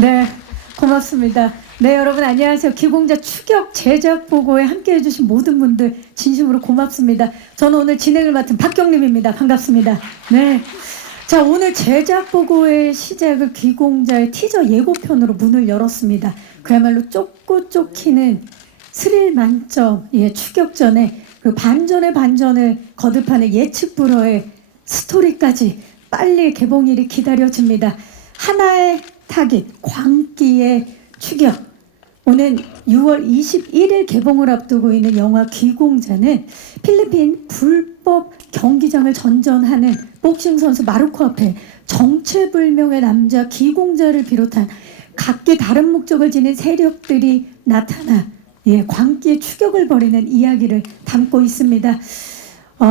네, 고맙습니다. 네, 여러분 안녕하세요. 귀공자 추격 제작 보고에 함께 해주신 모든 분들 진심으로 고맙습니다. 저는 오늘 진행을 맡은 박경림입니다. 반갑습니다. 네. 자, 오늘 제작 보고의 시작을 귀공자의 티저 예고편으로 문을 열었습니다. 그야말로 쫓고 쫓기는 스릴 만점, 추격전에 그 반전의 반전을 거듭하는 예측 불허의 스토리까지 빨리 개봉일이 기다려집니다. 하나의 타깃, 광기의 추격. 오는 6월 21일 개봉을 앞두고 있는 영화 귀공자는 필리핀 불법 경기장을 전전하는 복싱 선수 마르코 앞에 정체불명의 남자 귀공자를 비롯한 각기 다른 목적을 지닌 세력들이 나타나 광기의 추격을 벌이는 이야기를 담고 있습니다.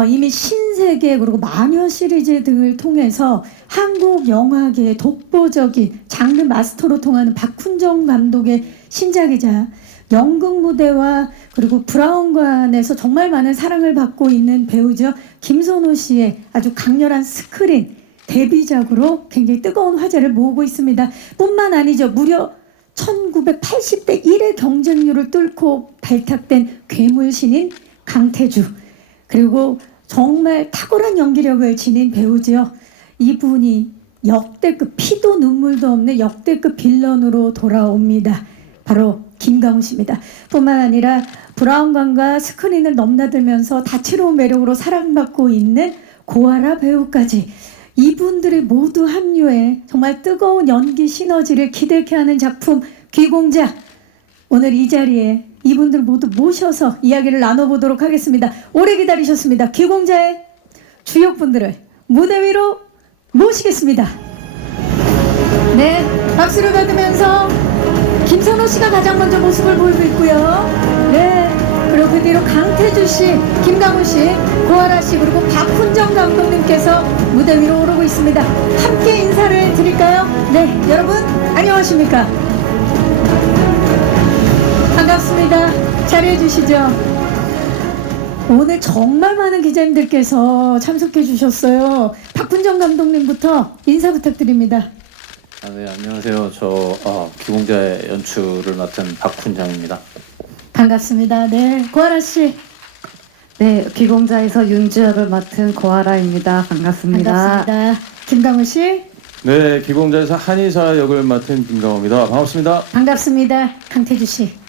이미 신세계 그리고 마녀 시리즈 등을 통해서 한국 영화계의 독보적인 장르 마스터로 통하는 박훈정 감독의 신작이자 연극 무대와 그리고 브라운관에서 정말 많은 사랑을 받고 있는 배우죠. 김선호 씨의 아주 강렬한 스크린 데뷔작으로 굉장히 뜨거운 화제를 모으고 있습니다. 뿐만 아니죠. 무려 1980대 1의 경쟁률을 뚫고 발탁된 괴물 신인 강태주, 그리고 정말 탁월한 연기력을 지닌 배우죠. 이분이 역대급, 피도 눈물도 없는 역대급 빌런으로 돌아옵니다. 바로 김강우 씨입니다. 뿐만 아니라 브라운관과 스크린을 넘나들면서 다채로운 매력으로 사랑받고 있는 고아라 배우까지 이분들이 모두 합류해 정말 뜨거운 연기 시너지를 기대케 하는 작품 귀공자. 오늘 이 자리에 이분들 모두 모셔서 이야기를 나눠보도록 하겠습니다. 오래 기다리셨습니다. 귀공자의 주역분들을 무대 위로 모시겠습니다. 네, 박수를 받으면서 김선호 씨가 가장 먼저 모습을 보이고 있고요. 네, 그리고 그 뒤로 강태주 씨, 김강우 씨, 고아라 씨, 그리고 박훈정 감독님께서 무대 위로 오르고 있습니다. 함께 인사를 드릴까요? 네, 여러분 안녕하십니까? 반갑습니다. 자리해 주시죠. 오늘 정말 많은 기자님들께서 참석해 주셨어요. 박훈정 감독님부터 인사 부탁드립니다. 네, 안녕하세요. 저 귀공자의 연출을 맡은 박훈정입니다. 반갑습니다. 네, 고아라 씨. 네, 귀공자에서 윤주역을 맡은 고아라입니다. 반갑습니다. 반갑습니다. 김강우 씨. 네, 귀공자에서 한의사 역을 맡은 김강호입니다. 반갑습니다. 반갑습니다. 강태주 씨.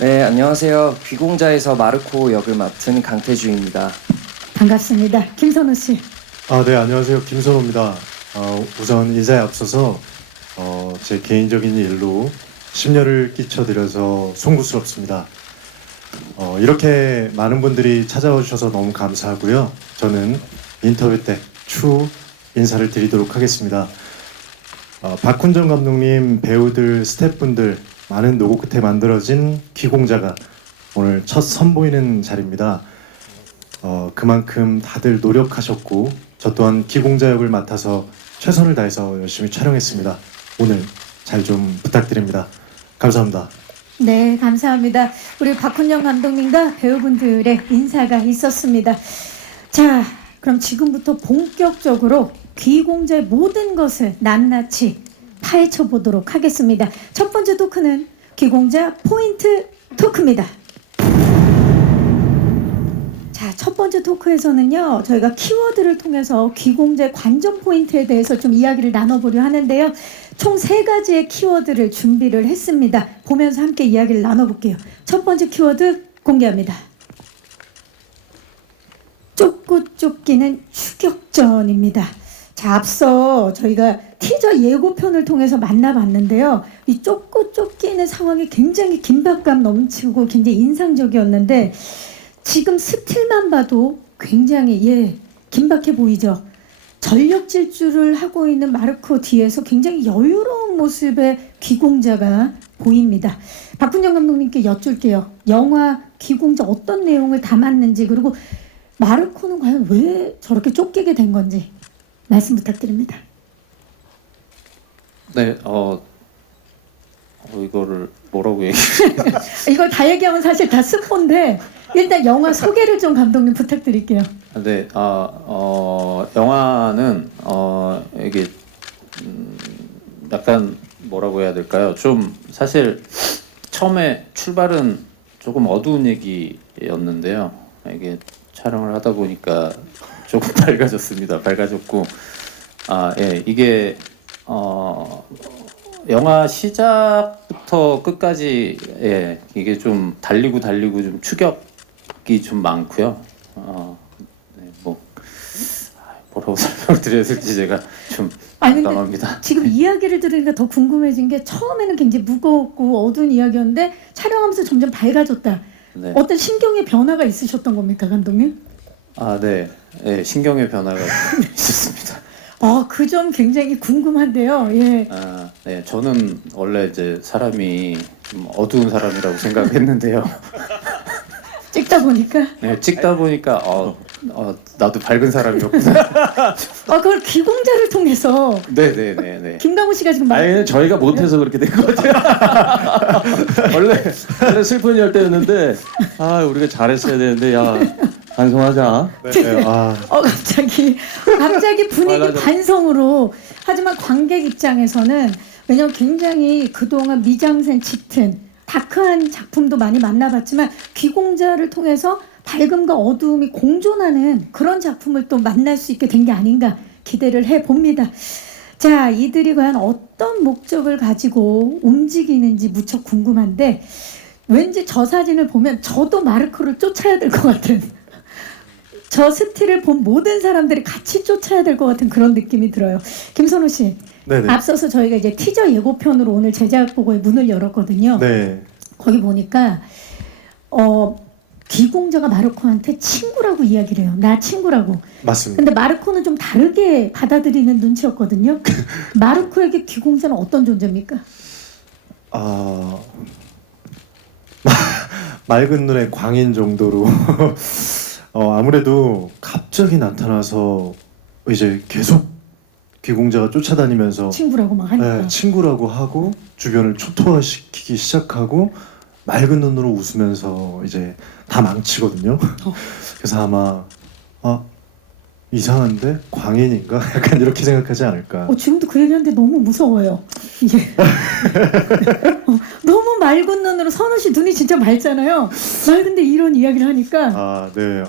네, 안녕하세요. 귀공자에서 마르코 역을 맡은 강태주입니다. 반갑습니다. 김선우 씨. 네, 안녕하세요. 김선호입니다. 우선 인사에 앞서서 제 개인적인 일로 심려를 끼쳐드려서 송구스럽습니다. 이렇게 많은 분들이 찾아와 주셔서 너무 감사하고요. 저는 인터뷰 때 추후 인사를 드리도록 하겠습니다. 박훈정 감독님, 배우들, 스태프분들 많은 노고 끝에 만들어진 귀공자가 오늘 첫 선보이는 자리입니다. 그만큼 다들 노력하셨고 저 또한 귀공자 역을 맡아서 최선을 다해서 열심히 촬영했습니다. 오늘 잘 좀 부탁드립니다. 감사합니다. 네, 감사합니다. 우리 박훈정 감독님과 배우분들의 인사가 있었습니다. 자, 그럼 지금부터 본격적으로 귀공자의 모든 것을 낱낱이 파헤쳐 보도록 하겠습니다. 첫 번째 토크는 귀공자 포인트 토크입니다. 자, 첫 번째 토크에서는요, 저희가 키워드를 통해서 귀공자의 관전 포인트에 대해서 좀 이야기를 나눠보려 하는데요. 총 3가지의 키워드를 준비를 했습니다. 보면서 함께 이야기를 나눠볼게요. 첫 번째 키워드 공개합니다. 쫓고 쫓기는 추격전입니다. 자, 앞서 저희가 티저 예고편을 통해서 만나봤는데요. 이 쫓고 쫓기는 상황이 굉장히 긴박감 넘치고 굉장히 인상적이었는데 지금 스틸만 봐도 굉장히 긴박해 보이죠. 전력 질주를 하고 있는 마르코 뒤에서 굉장히 여유로운 모습의 귀공자가 보입니다. 박훈정 감독님께 여쭐게요. 영화 귀공자 어떤 내용을 담았는지, 그리고 마르코는 과연 왜 저렇게 쫓기게 된 건지 말씀 부탁드립니다. 네, 이거를 뭐라고 얘기해? 이걸 다 얘기하면 사실 다 스포인데 일단 영화 소개를 좀 감독님 부탁드릴게요. 네, 영화는 이게 약간 뭐라고 해야 될까요? 좀 사실 처음에 출발은 조금 어두운 얘기였는데요. 이게 촬영을 하다 보니까 조금 밝아졌습니다. 밝아졌고, 이게 영화 시작부터 끝까지 이게 좀 달리고 좀 추격이 좀 많고요. 뭐라고 설명드려야 될지 제가 좀 아니 근데 난감합니다. 지금 이야기를 들으니까 더 궁금해진 게 처음에는 굉장히 무겁고 어두운 이야기였는데 촬영하면서 점점 밝아졌다. 네. 어떤 신경의 변화가 있으셨던 겁니까, 감독님? 네. 신경의 변화가 있었습니다. 그 점 굉장히 궁금한데요. 예. 네, 저는 원래 이제 사람이 좀 어두운 사람이라고 생각했는데요. 찍다 보니까 네, 찍다 보니까 나도 밝은 사람이었구나. 그걸 귀공자를 통해서 네. 김강우 씨가 지금 아니 저희가 못해서 그렇게 된 것 같아요. 원래 슬픈 열대였는데 우리가 잘했어야 되는데 야 반성하자. 네, 갑자기 분위기 맞아. 반성으로. 하지만 관객 입장에서는 왜냐면 굉장히 그동안 미장센 짙은 다크한 작품도 많이 만나봤지만 귀공자를 통해서 밝음과 어두움이 공존하는 그런 작품을 또 만날 수 있게 된 게 아닌가 기대를 해봅니다. 자, 이들이 과연 어떤 목적을 가지고 움직이는지 무척 궁금한데 왠지 저 사진을 보면 저도 마르코를 쫓아야 될 것 같은 저 스틸을 본 모든 사람들이 같이 쫓아야 될 것 같은 그런 느낌이 들어요. 김선우 씨, 네네. 앞서서 저희가 이제 티저 예고편으로 오늘 제작 보고의 문을 열었거든요. 네. 거기 보니까 귀공자가 마르코한테 친구라고 이야기를 해요. 나 친구라고. 맞습니다. 근데 마르코는 좀 다르게 받아들이는 눈치였거든요. 마르코에게 귀공자는 어떤 존재입니까? 맑은 눈의 광인 정도로 아무래도 갑자기 나타나서 이제 계속 귀공자가 쫓아다니면서 친구라고 막 하니까. 네, 친구라고 하고 주변을 초토화시키기 시작하고 맑은 눈으로 웃으면서 이제 다 망치거든요. 그래서 아마 이상한데 광인인가 약간 이렇게 생각하지 않을까. 지금도 그 얘기하는데 너무 무서워요. 이게 너무 맑은 눈으로 선우 씨 눈이 진짜 맑잖아요. 맑은데 이런 이야기를 하니까 네.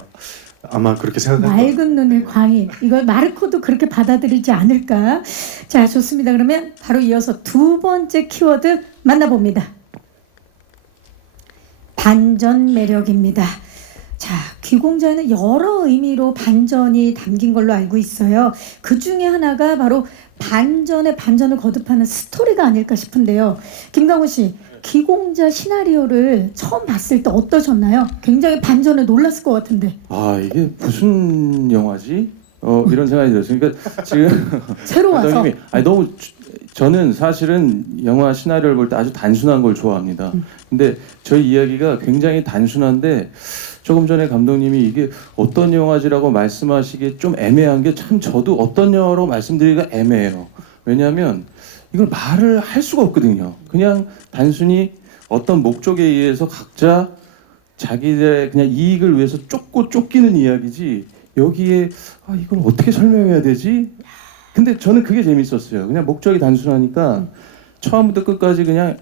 아마 그렇게 생각할 것 맑은 눈의 광인. 이걸 마르코도 그렇게 받아들이지 않을까. 자, 좋습니다. 그러면 바로 이어서 두 번째 키워드 만나봅니다. 반전 매력입니다. 자, 귀공자에는 여러 의미로 반전이 담긴 걸로 알고 있어요. 그 중에 하나가 바로 반전에 반전을 거듭하는 스토리가 아닐까 싶은데요. 김강우 씨, 귀공자 시나리오를 처음 봤을 때 어떠셨나요? 굉장히 반전에 놀랐을 것 같은데. 이게 무슨 영화지? 이런 생각이 들었어요. 그러니까 지금 새로 와서. 감독님이 너무 저는 사실은 영화 시나리오를 볼 때 아주 단순한 걸 좋아합니다. 근데 저희 이야기가 굉장히 단순한데 조금 전에 감독님이 이게 어떤 영화지라고 말씀하시기에 좀 애매한 게 참 저도 어떤 영화로 말씀드리기가 애매해요. 왜냐하면 이걸 말을 할 수가 없거든요. 그냥 단순히 어떤 목적에 의해서 각자 자기들의 그냥 이익을 위해서 쫓기는 이야기지 여기에 이걸 어떻게 설명해야 되지? 근데 저는 그게 재밌었어요. 그냥 목적이 단순하니까 처음부터 끝까지 그냥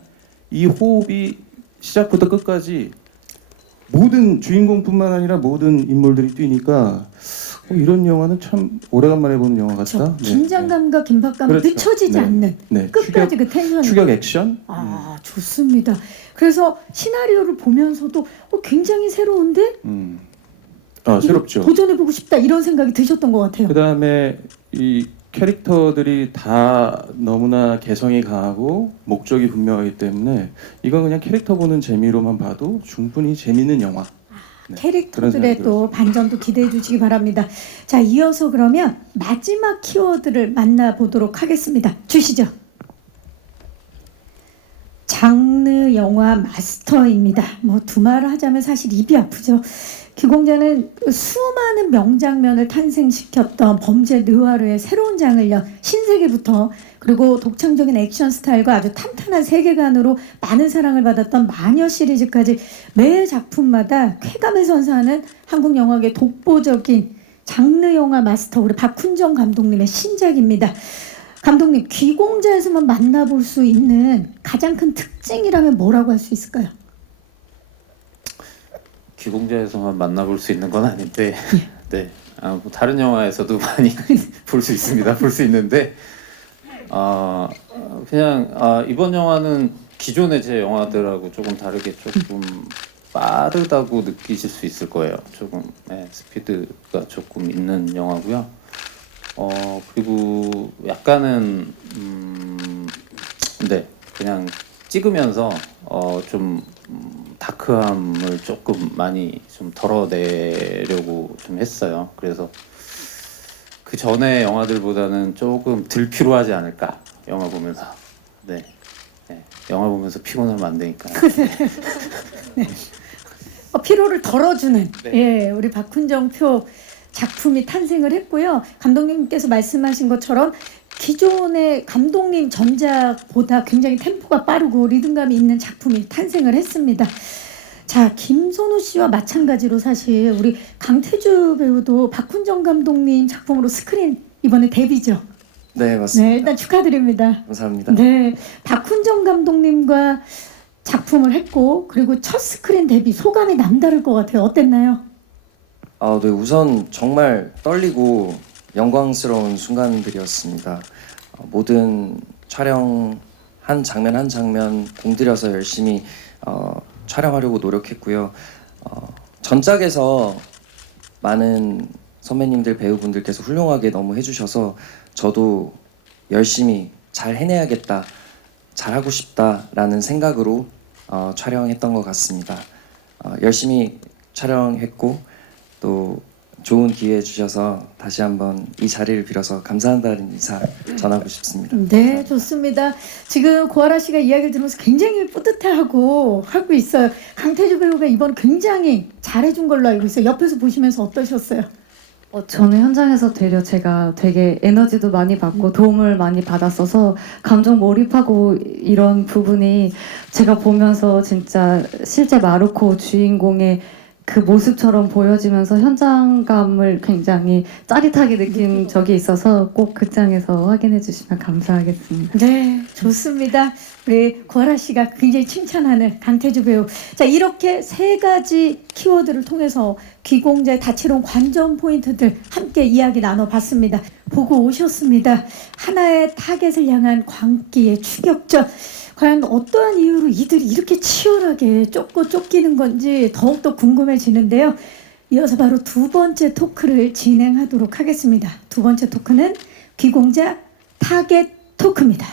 이 호흡이 시작부터 끝까지 모든 주인공뿐만 아니라 모든 인물들이 뛰니까 이런 영화는 참 오래간만에 보는 영화 같다. 긴장감과 긴박감이 그렇죠. 늦춰지지 않는 끝까지 그 텐션이. 추격 액션. 좋습니다. 그래서 시나리오를 보면서도 굉장히 새로운데 새롭죠. 도전해보고 싶다 이런 생각이 드셨던 것 같아요. 그 다음에 이 캐릭터들이 다 너무나 개성이 강하고 목적이 분명하기 때문에 이건 그냥 캐릭터 보는 재미로만 봐도 충분히 재밌는 영화. 그런 캐릭터들의 생각이 또 반전도 기대해 주시기 바랍니다. 자, 이어서 그러면 마지막 키워드를 만나보도록 하겠습니다. 주시죠. 장르 영화 마스터입니다. 두말을 하자면 사실 입이 아프죠. 귀공자는 수많은 명장면을 탄생시켰던 범죄 느와르의 새로운 장르 신세계부터 그리고 독창적인 액션 스타일과 아주 탄탄한 세계관으로 많은 사랑을 받았던 마녀 시리즈까지 매 작품마다 쾌감을 선사하는 한국 영화계 독보적인 장르 영화 마스터 우리 박훈정 감독님의 신작입니다. 감독님, 귀공자에서만 만나볼 수 있는 가장 큰 특징이라면 뭐라고 할 수 있을까요? 귀공자에서만 만나볼 수 있는 건 아닌데, 네, 뭐 다른 영화에서도 많이 볼 수 있습니다. 볼 수 있는데, 그냥 이번 영화는 기존의 제 영화들하고 조금 다르게 조금 빠르다고 느끼실 수 있을 거예요. 조금 스피드가 조금 있는 영화고요. 그리고 약간은 네, 그냥 찍으면서 좀 다크함을 조금 많이 좀 덜어내려고 좀 했어요. 그래서 그 전에 영화들보다는 조금 덜 피로하지 않을까, 영화 보면서. 네, 영화 보면서 피곤하면 안 되니까. 피로를 덜어주는 네. 예, 우리 박훈정 표 작품이 탄생을 했고요. 감독님께서 말씀하신 것처럼 기존의 감독님 전작보다 굉장히 템포가 빠르고 리듬감이 있는 작품이 탄생을 했습니다. 자, 김선우 씨와 마찬가지로 사실 우리 강태주 배우도 박훈정 감독님 작품으로 스크린 이번에 데뷔죠. 네, 맞습니다. 네, 일단 축하드립니다. 감사합니다. 네, 박훈정 감독님과 작품을 했고 그리고 첫 스크린 데뷔 소감이 남다를 것 같아요. 어땠나요? 네, 우선 정말 떨리고 영광스러운 순간들이었습니다. 모든 촬영 한 장면 한 장면 공들여서 열심히 촬영하려고 노력했고요. 전작에서 많은 선배님들 배우분들께서 훌륭하게 너무 해주셔서 저도 열심히 잘 해내야겠다, 잘하고 싶다라는 생각으로 촬영했던 것 같습니다. 열심히 촬영했고 또 좋은 기회 주셔서 다시 한번 이 자리를 빌어서 감사한다는 인사 전하고 싶습니다. 네, 좋습니다. 지금 고아라 씨가 이야기를 들으면서 굉장히 뿌듯해하고 하고 있어요. 강태주 배우가 이번 굉장히 잘해준 걸로 알고 있어요. 옆에서 보시면서 어떠셨어요? 저는 현장에서 되려 제가 되게 에너지도 많이 받고 도움을 많이 받았어서 감정 몰입하고 이런 부분이 제가 보면서 진짜 실제 마르코 주인공의 그 모습처럼 보여지면서 현장감을 굉장히 짜릿하게 느낀 적이 있어서 꼭 극장에서 확인해 주시면 감사하겠습니다. 네, 좋습니다. 우리 고아라 씨가 굉장히 칭찬하는 강태주 배우. 자, 이렇게 세 가지 키워드를 통해서 귀공자의 다채로운 관전 포인트들 함께 이야기 나눠봤습니다. 보고 오셨습니다. 하나의 타겟을 향한 광기의 추격전. 과연 어떠한 이유로 이들이 이렇게 치열하게 쫓고 쫓기는 건지 더욱더 궁금해지는데요. 이어서 바로 두 번째 토크를 진행하도록 하겠습니다. 두 번째 토크는 귀공자 타겟 토크입니다.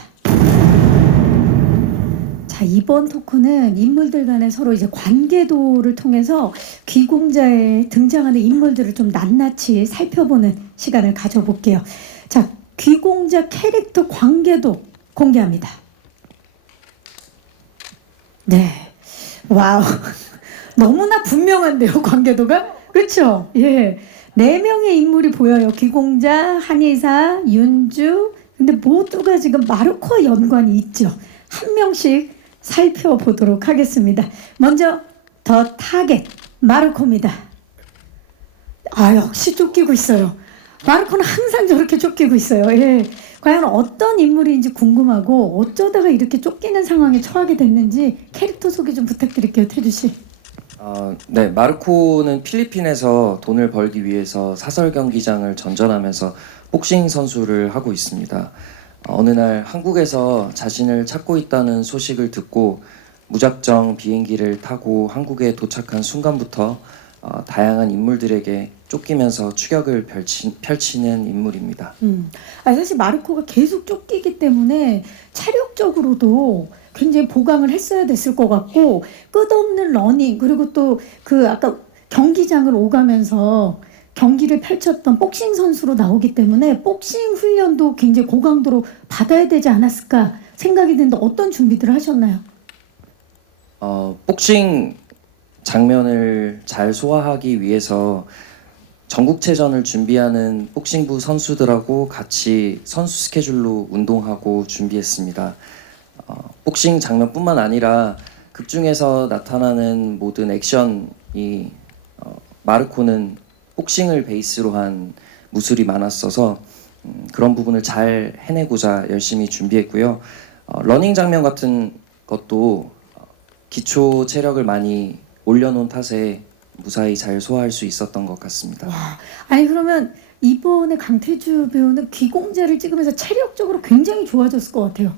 자, 이번 토크는 인물들 간의 서로 이제 관계도를 통해서 귀공자에 등장하는 인물들을 좀 낱낱이 살펴보는 시간을 가져볼게요. 자, 귀공자 캐릭터 관계도 공개합니다. 네, 와우, 너무나 분명한데요, 관계도가? 그렇죠? 예, 4명의 인물이 보여요. 귀공자, 한의사, 윤주. 근데 모두가 지금 마르코와 연관이 있죠. 한 명씩 살펴보도록 하겠습니다. 먼저 더 타겟 마르코입니다. 역시 쫓기고 있어요. 마르코는 항상 저렇게 쫓기고 있어요. 예. 과연 어떤 인물인지 궁금하고 어쩌다가 이렇게 쫓기는 상황에 처하게 됐는지 캐릭터 소개 좀 부탁드릴게요, 태주 씨. 네, 마르코는 필리핀에서 돈을 벌기 위해서 사설 경기장을 전전하면서 복싱 선수를 하고 있습니다. 어느 날 한국에서 자신을 찾고 있다는 소식을 듣고 무작정 비행기를 타고 한국에 도착한 순간부터 다양한 인물들에게 쫓기면서 추격을 펼치는 인물입니다. 사실 마르코가 계속 쫓기기 때문에 체력적으로도 굉장히 보강을 했어야 됐을 것 같고 끝없는 러닝 그리고 또 그 아까 경기장을 오가면서 경기를 펼쳤던 복싱 선수로 나오기 때문에 복싱 훈련도 굉장히 고강도로 받아야 되지 않았을까 생각이 드는데 어떤 준비들을 하셨나요? 복싱 장면을 잘 소화하기 위해서 전국체전을 준비하는 복싱부 선수들하고 같이 선수 스케줄로 운동하고 준비했습니다. 복싱 장면뿐만 아니라 극중에서 나타나는 모든 액션이 마르코는 복싱을 베이스로 한 무술이 많았어서 그런 부분을 잘 해내고자 열심히 준비했고요. 러닝 장면 같은 것도 기초 체력을 많이 올려놓은 탓에 무사히 잘 소화할 수 있었던 것 같습니다. 아니 그러면 이번에 강태주 배우는 귀공자를 찍으면서 체력적으로 굉장히 좋아졌을 것 같아요.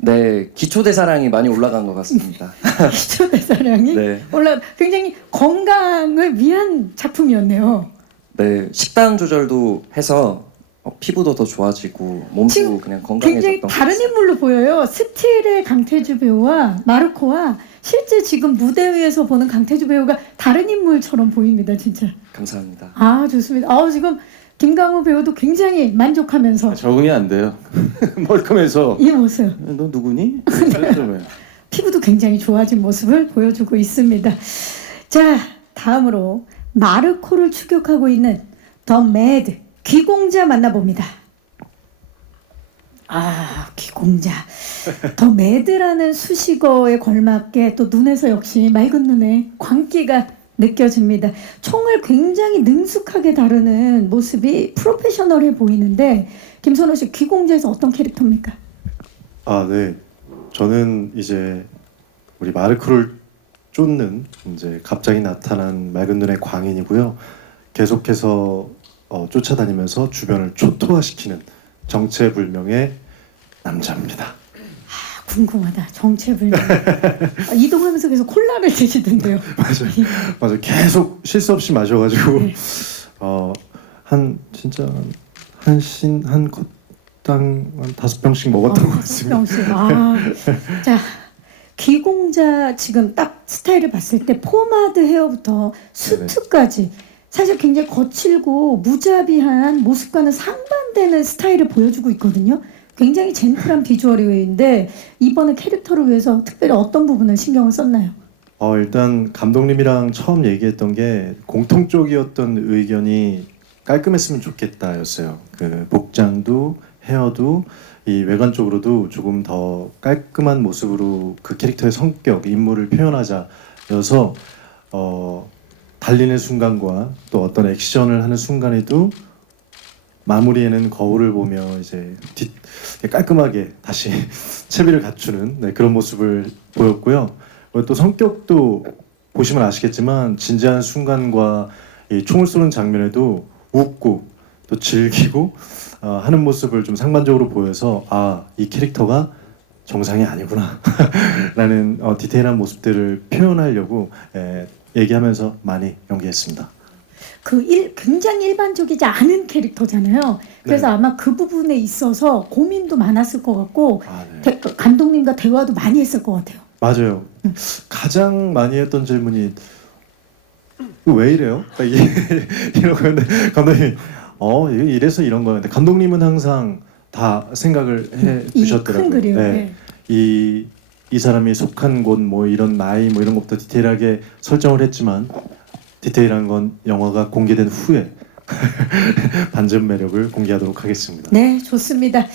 네, 기초 대사량이 많이 올라간 것 같습니다. 기초대사량이 네. 굉장히 건강을 위한 작품이었네요. 네, 식단 조절도 해서 피부도 더 좋아지고 몸도 지금 그냥 굉장히 건강해졌던 것 다른 같습니다. 인물로 보여요. 스틸의 강태주 배우와 마르코와 실제 지금 무대 위에서 보는 강태주 배우가 다른 인물처럼 보입니다. 진짜. 감사합니다. 아 좋습니다. 지금 김강우 배우도 굉장히 만족하면서 적응이 안 돼요. 멀끔해서 이 모습 너 누구니? 좀 피부도 굉장히 좋아진 모습을 보여주고 있습니다. 자 다음으로 마르코를 추격하고 있는 더 매드 귀공자 만나봅니다. 귀공자. 더 매드라는 수식어에 걸맞게 또 눈에서 역시 맑은 눈에 광기가 느껴집니다. 총을 굉장히 능숙하게 다루는 모습이 프로페셔널해 보이는데 김선호 씨 귀공자에서 어떤 캐릭터입니까? 네. 저는 이제 우리 마르크를 쫓는 이제 갑자기 나타난 맑은 눈의 광인이고요. 계속해서 쫓아다니면서 주변을 초토화시키는 정체불명의 남자입니다. 궁금하다. 정체불명. 이동하면서 계속 콜라를 드시던데요. 맞아요. 계속 실수 없이 마셔가지고 네. 진짜 한 컷당 한 5병씩 먹었던 것 같습니다. 병씩. 자 귀공자 지금 딱 스타일을 봤을 때 포마드 헤어부터 수트까지 사실 굉장히 거칠고 무자비한 모습과는 상반되는 스타일을 보여주고 있거든요. 굉장히 젠틀한 비주얼인데 이번에 캐릭터를 위해서 특별히 어떤 부분을 신경을 썼나요? 일단 감독님이랑 처음 얘기했던 게 공통적이었던 의견이 깔끔했으면 좋겠다였어요. 그 복장도 헤어도 이 외관적으로도 조금 더 깔끔한 모습으로 그 캐릭터의 성격, 인물을 표현하자여서 달리는 순간과 또 어떤 액션을 하는 순간에도 마무리에는 거울을 보며 이제 깔끔하게 다시 채비를 갖추는 그런 모습을 보였고요. 또 성격도 보시면 아시겠지만 진지한 순간과 이 총을 쏘는 장면에도 웃고 또 즐기고 하는 모습을 좀 상반적으로 보여서 이 캐릭터가 정상이 아니구나 라는 디테일한 모습들을 표현하려고 얘기하면서 많이 연기했습니다. 굉장히 일반적이지 않은 캐릭터잖아요. 그래서 네. 아마 그 부분에 있어서 고민도 많았을 것 같고 네. 감독님과 대화도 많이 했을 것 같아요. 맞아요. 가장 많이 했던 질문이 왜 이래요? 이러고 했는데 감독님이 이래서 이런 거였는데 감독님은 항상 다 생각을 해 두셨더라고요. 큰 그림. 네. 이 사람이 속한 곳 뭐 이런 나이 뭐 이런 것부터 디테일하게 설정을 했지만 디테일한 건 영화가 공개된 후에 반전 매력을 공개하도록 하겠습니다. 네, 좋습니다.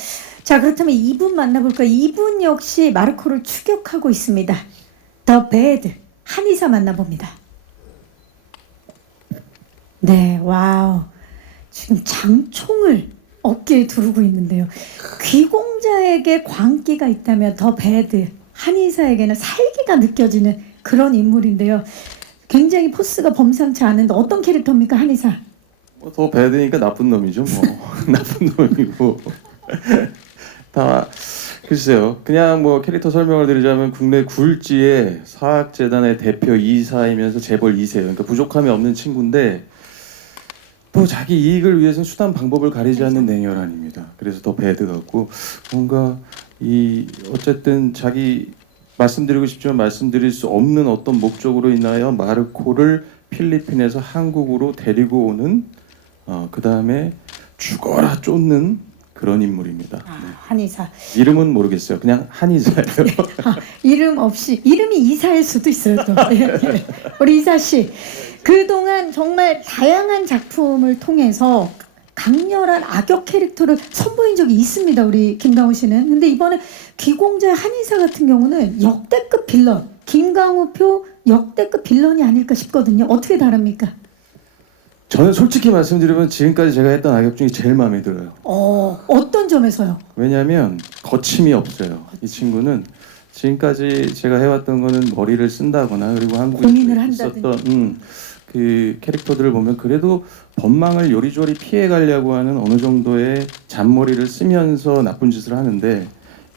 자, 그렇다면 이분 만나볼까요? 이분 역시 마르코를 추격하고 있습니다. 더 배드 한의사 만나봅니다. 네, 와우. 지금 장총을 어깨에 두르고 있는데요. 귀공자에게 광기가 있다면 더 배드 한의사에게는 살기가 느껴지는 그런 인물인데요. 굉장히 포스가 범상치 않은데 어떤 캐릭터입니까, 한의사? 더 배드니까 나쁜 놈이죠 뭐. 나쁜 놈이고 다 글쎄요. 그냥 뭐 캐릭터 설명을 드리자면 국내 굴지의 사학재단의 대표 이사이면서 재벌 2세, 그러니까 부족함이 없는 친구인데 또 자기 이익을 위해서 수단 방법을 가리지 않는 냉혈한입니다. 그래서 더 배드 같고 뭔가 어쨌든 자기 말씀드리고 싶지만 말씀드릴 수 없는 어떤 목적으로 인하여 마르코를 필리핀에서 한국으로 데리고 오는 그 다음에 죽어라 쫓는 그런 인물입니다. 네. 한의사. 이름은 모르겠어요. 그냥 한의사예요. 이름 없이 이름이 이사일 수도 있어요. 또. 우리 이사 씨 그동안 정말 다양한 작품을 통해서 강렬한 악역 캐릭터를 선보인 적이 있습니다. 우리 김강우 씨는. 근데 이번에 귀공자 한의사 같은 경우는 역대급 빌런, 김강우표 역대급 빌런이 아닐까 싶거든요. 어떻게 다릅니까? 저는 솔직히 말씀드리면 지금까지 제가 했던 악역 중에 제일 마음에 들어요. 어떤 점에서요? 왜냐하면 거침이 없어요. 이 친구는 지금까지 제가 해왔던 거는 머리를 쓴다거나 그리고 한국에 고민을 한다든지. 있었던 그 캐릭터들을 보면 그래도 법망을 요리조리 피해가려고 하는 어느 정도의 잔머리를 쓰면서 나쁜 짓을 하는데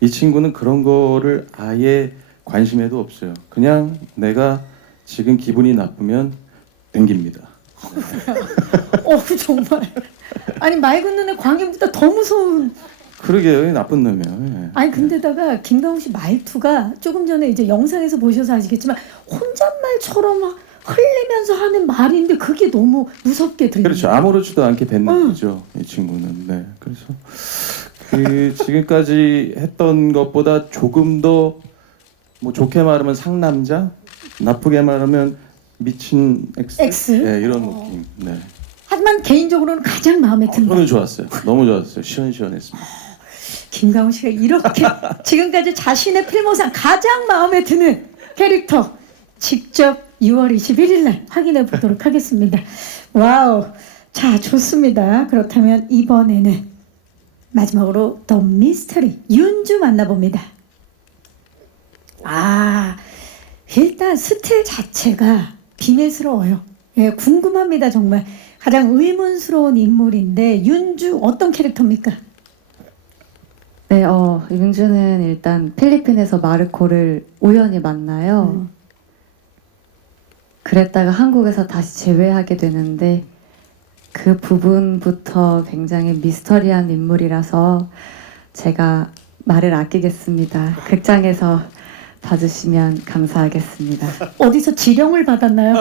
이 친구는 그런 거를 아예 관심에도 없어요. 그냥 내가 지금 기분이 나쁘면 땡깁니다. 정말. 아니 맑은 눈의 광인보다 더 무서운. 그러게요, 이 나쁜 놈이에요. 예. 아니 근데다가 김강우 씨 말투가 조금 전에 이제 영상에서 보셔서 아시겠지만 혼잣말처럼 막 흘리면서 하는 말인데 그게 너무 무섭게 들려요. 그렇죠. 아무렇지도 않게 뱉는 거죠, 이 친구는. 네, 그래서 그 지금까지 했던 것보다 조금 더 뭐 좋게 말하면 상남자, 나쁘게 말하면 미친 X, 네, 이런 느낌. 네. 하지만 개인적으로는 가장 마음에 든다. 저는 좋았어요. 너무 좋았어요. 시원시원했습니다. 김강우 씨가 이렇게 지금까지 자신의 필모상 가장 마음에 드는 캐릭터 직접 6월 21일 날 확인해 보도록 하겠습니다. 와우. 자, 좋습니다. 그렇다면 이번에는 마지막으로 더 미스터리 윤주 만나봅니다. 일단 스틸 자체가 비밀스러워요. 예, 궁금합니다. 정말 가장 의문스러운 인물인데 윤주 어떤 캐릭터입니까? 네, 윤주는 일단 필리핀에서 마르코를 우연히 만나요. 그랬다가 한국에서 다시 재회하게 되는데 그 부분부터 굉장히 미스터리한 인물이라서 제가 말을 아끼겠습니다. 극장에서 봐주시면 감사하겠습니다. 어디서 지령을 받았나요?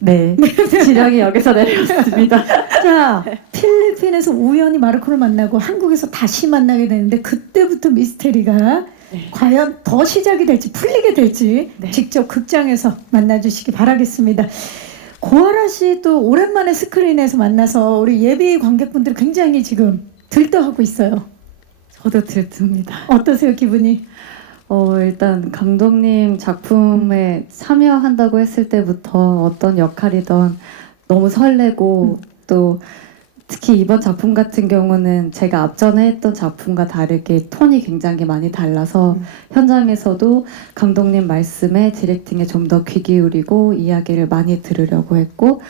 네, 지령이 여기서 내렸습니다. 자, 필리핀에서 우연히 마르코를 만나고 한국에서 다시 만나게 되는데 그때부터 미스테리가 과연 더 시작이 될지 풀리게 될지 직접 극장에서 만나주시기 바라겠습니다. 고아라 씨도 오랜만에 스크린에서 만나서 우리 예비 관객분들 굉장히 지금 들떠하고 있어요. 저도 들듭니다. 어떠세요, 기분이? 일단 감독님 작품에 참여한다고 했을 때부터 어떤 역할이든 너무 설레고 또 특히 이번 작품 같은 경우는 제가 앞전에 했던 작품과 다르게 톤이 굉장히 많이 달라서 현장에서도 감독님 말씀에 디렉팅에 좀 더 귀 기울이고 이야기를 많이 들으려고 했고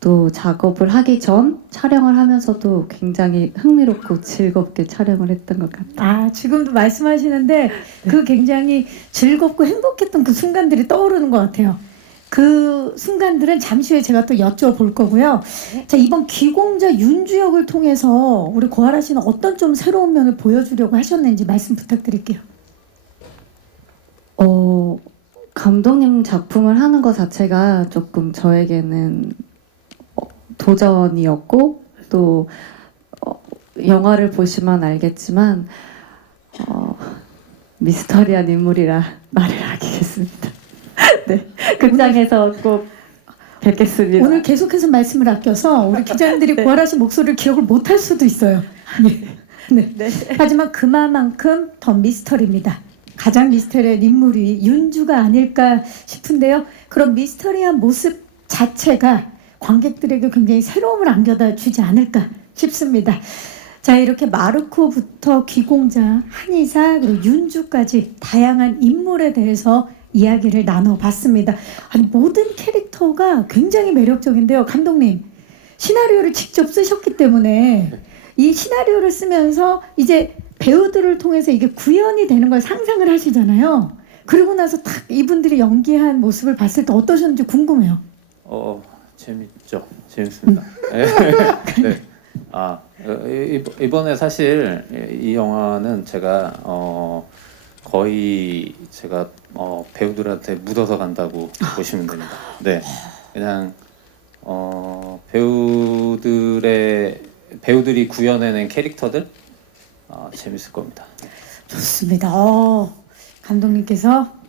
또 작업을 하기 전 촬영을 하면서도 굉장히 흥미롭고 즐겁게 촬영을 했던 것 같아요. 지금도 말씀하시는데 그 굉장히 즐겁고 행복했던 그 순간들이 떠오르는 것 같아요. 그 순간들은 잠시 후에 제가 또 여쭤볼 거고요. 자, 이번 귀공자 윤주 역을 통해서 우리 고아라 씨는 어떤 좀 새로운 면을 보여주려고 하셨는지 말씀 부탁드릴게요. 감독님 작품을 하는 것 자체가 조금 저에게는 도전이었고 또 영화를 보시면 알겠지만 미스터리한 인물이라 말을 아끼겠습니다. 네, 극장에서 꼭 뵙겠습니다. 오늘 계속해서 말씀을 아껴서 우리 기자님들이 고아라 씨 목소리를 기억을 못할 수도 있어요. 네. 하지만 그만큼 더 미스터리입니다. 가장 미스터리한 인물이 윤주가 아닐까 싶은데요. 그런 미스터리한 모습 자체가 관객들에게 굉장히 새로움을 안겨다 주지 않을까 싶습니다. 자, 이렇게 마르코부터 귀공자, 한의사, 그리고 윤주까지 다양한 인물에 대해서 이야기를 나눠봤습니다. 아니, 모든 캐릭터가 굉장히 매력적인데요. 감독님, 시나리오를 직접 쓰셨기 때문에 이 시나리오를 쓰면서 이제 배우들을 통해서 이게 구현이 되는 걸 상상을 하시잖아요. 그리고 나서 딱 이분들이 연기한 모습을 봤을 때 어떠셨는지 궁금해요. 재밌죠. 재밌습니다. 네. 이번에 사실 이 영화는 제가 거의 제가 배우들한테 묻어서 간다고 보시면 됩니다. 네, 그냥 배우들이 구현해낸 캐릭터들 재밌을 겁니다. 좋습니다. 감독님께서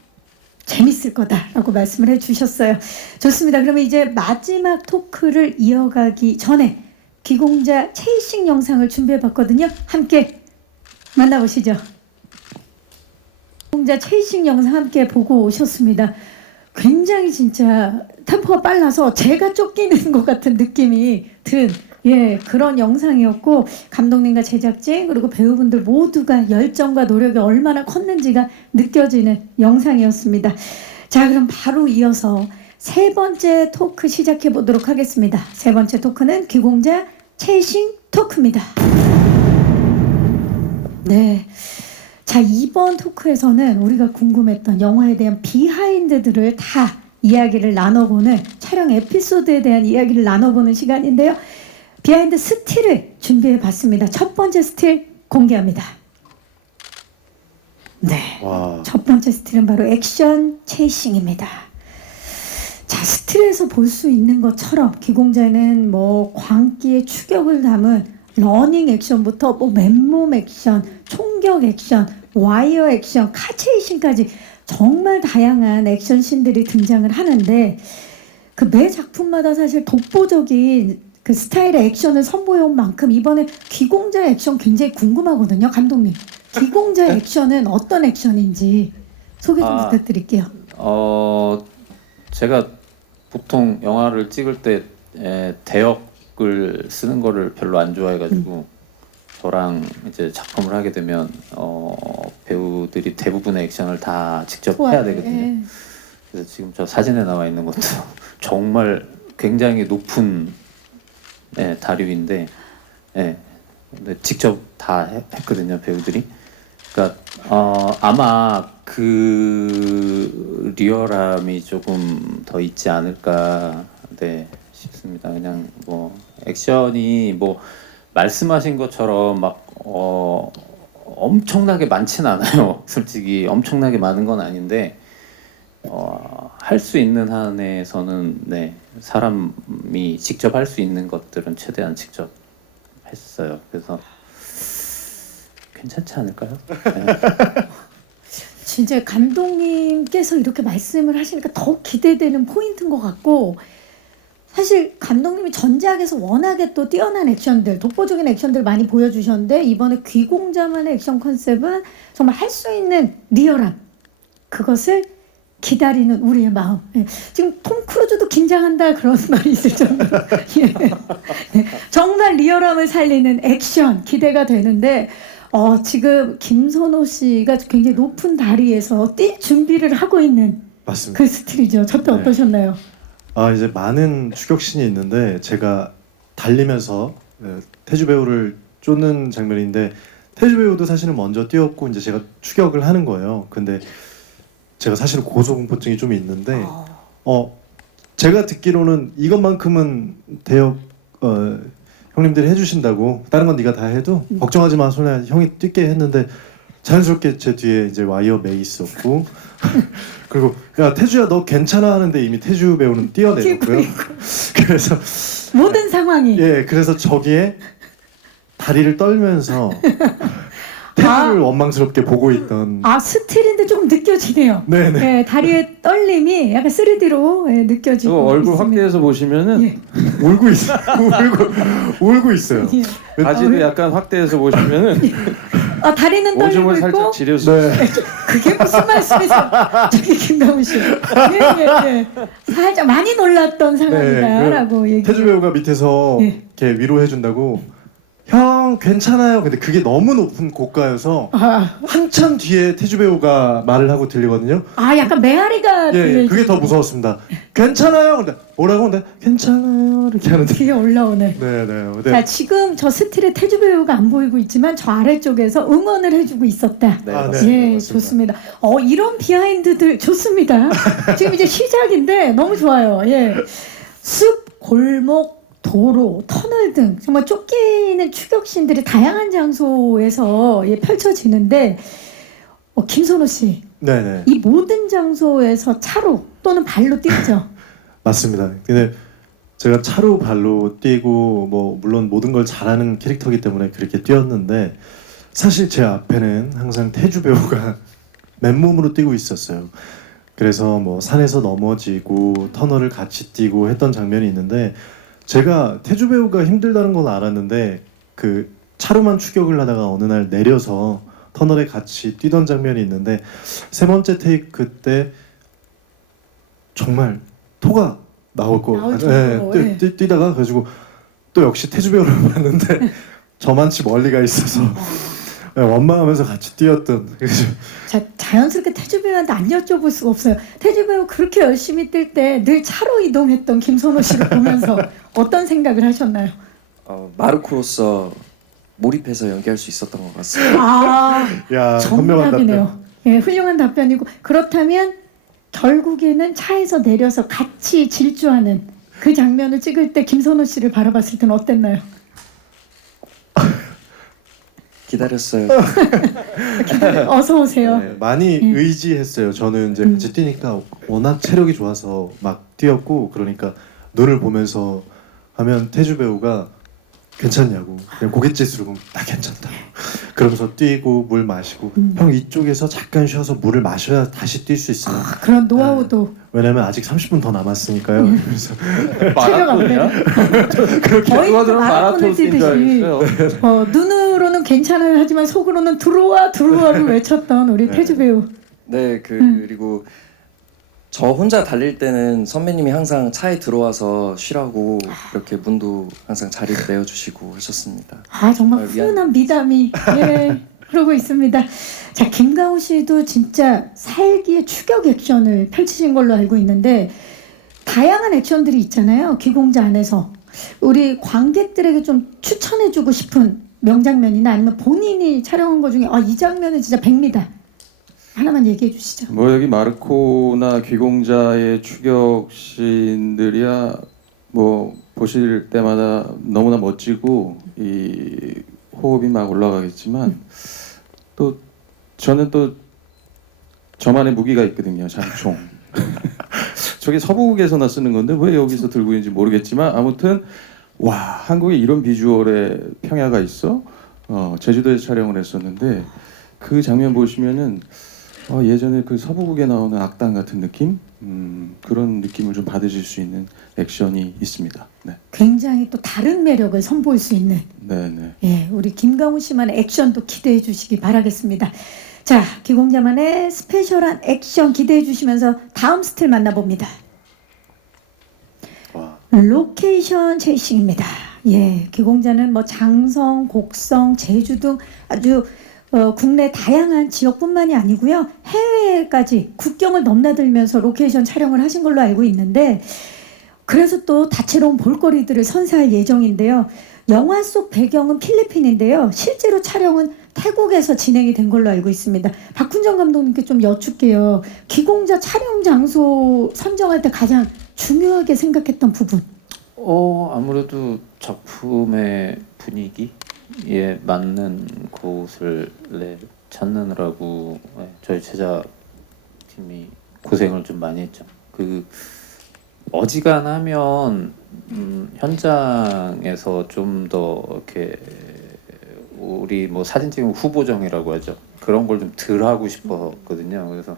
재밌을 거다라고 말씀을 해주셨어요. 좋습니다. 그러면 이제 마지막 토크를 이어가기 전에 귀공자 체이싱 영상을 준비해봤거든요. 함께 만나보시죠. 귀공자 체이싱 영상 함께 보고 오셨습니다. 굉장히 진짜 템포가 빨라서 제가 쫓기는 것 같은 느낌이 든 그런 영상이었고 감독님과 제작진 그리고 배우분들 모두가 열정과 노력이 얼마나 컸는지가 느껴지는 영상이었습니다. 자, 그럼 바로 이어서 세 번째 토크 시작해 보도록 하겠습니다. 세 번째 토크는 귀공자 최신 토크입니다. 네. 자, 이번 토크에서는 우리가 궁금했던 영화에 대한 비하인드들을 다 이야기를 나눠보는 촬영 에피소드에 대한 이야기를 나눠보는 시간인데요. 비하인드 스틸을 준비해 봤습니다. 첫 번째 스틸 공개합니다. 네. 와. 첫 번째 스틸은 바로 액션 체이싱입니다. 자, 스틸에서 볼 수 있는 것처럼 귀공자는 뭐 광기의 추격을 담은 러닝 액션부터 뭐 맨몸 액션, 총격 액션, 와이어 액션, 카체이싱까지 정말 다양한 액션 씬들이 등장을 하는데 그 매 작품마다 사실 독보적인 그 스타일의 액션을 선보여온 만큼 이번에 귀공자의 액션 굉장히 궁금하거든요, 감독님. 귀공자의 액션은 어떤 액션인지 소개 좀 부탁드릴게요. 제가 보통 영화를 찍을 때 대역을 쓰는 거를 별로 안 좋아해가지고 저랑 이제 작품을 하게 되면 배우들이 대부분의 액션을 다 직접 해야 되거든요. 그래서 지금 저 사진에 나와 있는 것도 정말 굉장히 높은 다리위인데, 근데 직접 다 했거든요, 배우들이. 그러니까 아마 그 리얼함이 조금 더 있지 않을까 싶습니다. 그냥 뭐 액션이 뭐 말씀하신 것처럼 막 엄청나게 많진 않아요. 솔직히 엄청나게 많은 건 아닌데 할 수 있는 한에서는 사람이 직접 할 수 있는 것들은 최대한 직접 했어요. 그래서 괜찮지 않을까요? 네. 진짜 감독님께서 이렇게 말씀을 하시니까 더 기대되는 포인트인 것 같고 사실 감독님이 전작에서 워낙에 또 뛰어난 액션들, 독보적인 액션들 많이 보여주셨는데 이번에 귀공자만의 액션 컨셉은 정말 할 수 있는 리얼함 그것을 기다리는 우리의 마음. 지금 톰 크루즈도 긴장한다 그런 말이 있을 정도로 정말 리얼함을 살리는 액션 기대가 되는데 지금 김선호 씨가 굉장히 높은 다리에서 뛸 준비를 하고 있는 맞습니다. 그 스틸이죠. 저때 네. 어떠셨나요? 이제 많은 추격신이 있는데 제가 달리면서 태주 배우를 쫓는 장면인데 태주 배우도 사실은 먼저 뛰었고 이제 제가 추격을 하는 거예요. 근데 제가 사실은 고소공포증이 좀 있는데 제가 듣기로는 이것만큼은 대역 형님들이 해주신다고 다른 건 네가 다 해도 걱정하지 마 소리야 형이 뛰게 했는데 자연스럽게 제 뒤에 이제 와이어 메이 있었고 그리고 야 태주야 너 괜찮아 하는데 이미 태주 배우는 뛰어내렸고요. 그래서 모든 상황이 그래서 저기에 다리를 떨면서 태주를 원망스럽게 보고 있던 스틸인데 좀 느껴지네요. 네네. 네, 다리의 떨림이 약간 3D로 느껴지고 저 얼굴 있습니다. 확대해서 보시면은 예. 울고 있어요. 울고 있어요. 예. 바지를 약간 확대해서 보시면은 다리는 떨리고 오줌을 있고 살짝 지려서 그게 무슨 말씀이세요? 저기 김강훈 씨. 살짝 많이 놀랐던 상황이다라고 얘기. 태주 배우가 밑에서 이렇게 위로해 준다고 형 괜찮아요. 근데 그게 너무 높은 고가여서 한참 뒤에 태주 배우가 말을 하고 들리거든요. 약간 메아리가 그게 더 무서웠습니다. 괜찮아요. 근데 뭐라고 근데 괜찮아요 이렇게 하는데 그게 올라오네. 네네. 자, 지금 저 스틸에 태주 배우가 안 보이고 있지만 저 아래쪽에서 응원을 해주고 있었다. 네, 맞습니다. 좋습니다. 이런 비하인드들 좋습니다. 지금 이제 시작인데 너무 좋아요. 숲, 골목, 도로, 터널 등 정말 쫓기는 추격신들이 다양한 장소에서 펼쳐지는데 김선호 씨, 네네. 이 모든 장소에서 차로 또는 발로 뛰었죠? 맞습니다. 근데 제가 차로 발로 뛰고 뭐 물론 모든 걸 잘하는 캐릭터이기 때문에 그렇게 뛰었는데 사실 제 앞에는 항상 태주 배우가 맨몸으로 뛰고 있었어요. 그래서 뭐 산에서 넘어지고 터널을 같이 뛰고 했던 장면이 있는데 제가 태주 배우가 힘들다는 건 알았는데 그 차로만 추격을 하다가 어느 날 내려서 터널에 같이 뛰던 장면이 있는데 세 번째 테이크 때 정말 토가 나올 거 나올 같아요. 정도로, 예. 뛰다가 그래가지고 또 역시 태주 배우를 봤는데 저만치 멀리 가 있어서 예, 원망하면서 같이 뛰었던. 그래서 자, 자연스럽게 태주 배우한테 안 여쭤볼 수가 없어요. 태주 배우 그렇게 열심히 뛸 때 늘 차로 이동했던 김선호 씨를 보면서 어떤 생각을 하셨나요? 마르코로서 몰입해서 연기할 수 있었던 것 같습니다. 아, 야, 현명한 답변. 정답이네요. 예, 훌륭한 답변이고 그렇다면 결국에는 차에서 내려서 같이 질주하는 그 장면을 찍을 때 김선호 씨를 바라봤을 때는 어땠나요? 기다렸어요. 어서 오세요. 네, 많이 의지했어요. 저는 이제 같이 뛰니까 워낙 체력이 좋아서 막 뛰었고, 그러니까 눈을 보면서 하면 태주 배우가 괜찮냐고 그냥 고갯짓으로 보면 나 괜찮다 그러면서 뛰고 물 마시고 형 이쪽에서 잠깐 쉬어서 물을 마셔야 다시 뛸 수 있어요. 그런 노하우도 왜냐면 아직 30분 더 남았으니까요. 그래서 체력 안 되는 거의 누가 마라톤을 뛴줄 뛰듯이 알겠어요. 눈으로는 괜찮아요 하지만 속으로는 들어와 들어와를 외쳤던 우리 태주 배우. 네, 그리고 저 혼자 달릴 때는 선배님이 항상 차에 들어와서 쉬라고 이렇게 문도 항상 자리를 내어주시고 하셨습니다. 아 정말 아, 미안. 훈훈한 미담이 예 그러고 있습니다. 자 김가우 씨도 진짜 살기의 추격 액션을 펼치신 걸로 알고 있는데 다양한 액션들이 있잖아요. 귀공자 안에서 우리 관객들에게 좀 추천해주고 싶은 명장면이나 아니면 본인이 촬영한 것 중에 이 장면은 진짜 백미다 하나만 얘기해 주시죠. 뭐 여기 마르코나 귀공자의 추격신들이야 뭐 보실 때마다 너무나 멋지고 이 호흡이 막 올라가겠지만 또 저는 또 저만의 무기가 있거든요. 장총. 저게 서부국에서나 쓰는 건데 왜 여기서 들고 있는지 모르겠지만 아무튼 와 한국에 이런 비주얼의 평야가 있어? 제주도에서 촬영을 했었는데 그 장면 보시면은 예전에 그 서부국에 나오는 악당 같은 느낌? 그런 느낌을 좀 받으실 수 있는 액션이 있습니다. 네. 굉장히 또 다른 매력을 선보일 수 있는 네네. 예, 우리 김가훈 씨만의 액션도 기대해 주시기 바라겠습니다. 자, 기공자만의 스페셜한 액션 기대해 주시면서 다음 스틸 만나봅니다. 와. 로케이션 체이싱입니다. 예, 기공자는 뭐 장성, 곡성, 제주 등 아주 국내 다양한 지역뿐만이 아니고요. 해외까지 국경을 넘나들면서 로케이션 촬영을 하신 걸로 알고 있는데 그래서 또 다채로운 볼거리들을 선사할 예정인데요. 영화 속 배경은 필리핀인데요. 실제로 촬영은 태국에서 진행이 된 걸로 알고 있습니다. 박훈정 감독님께 좀 여쭐게요. 기공자 촬영 장소 선정할 때 가장 중요하게 생각했던 부분. 아무래도 작품의 분위기에 맞는 곳을 찾느라고 저희 제작팀이 고생을 좀 많이 했죠. 어지간하면 현장에서 좀 더 이렇게 우리 뭐 사진 찍은 후보정이라고 하죠. 그런 걸 좀 덜 하고 싶었거든요. 그래서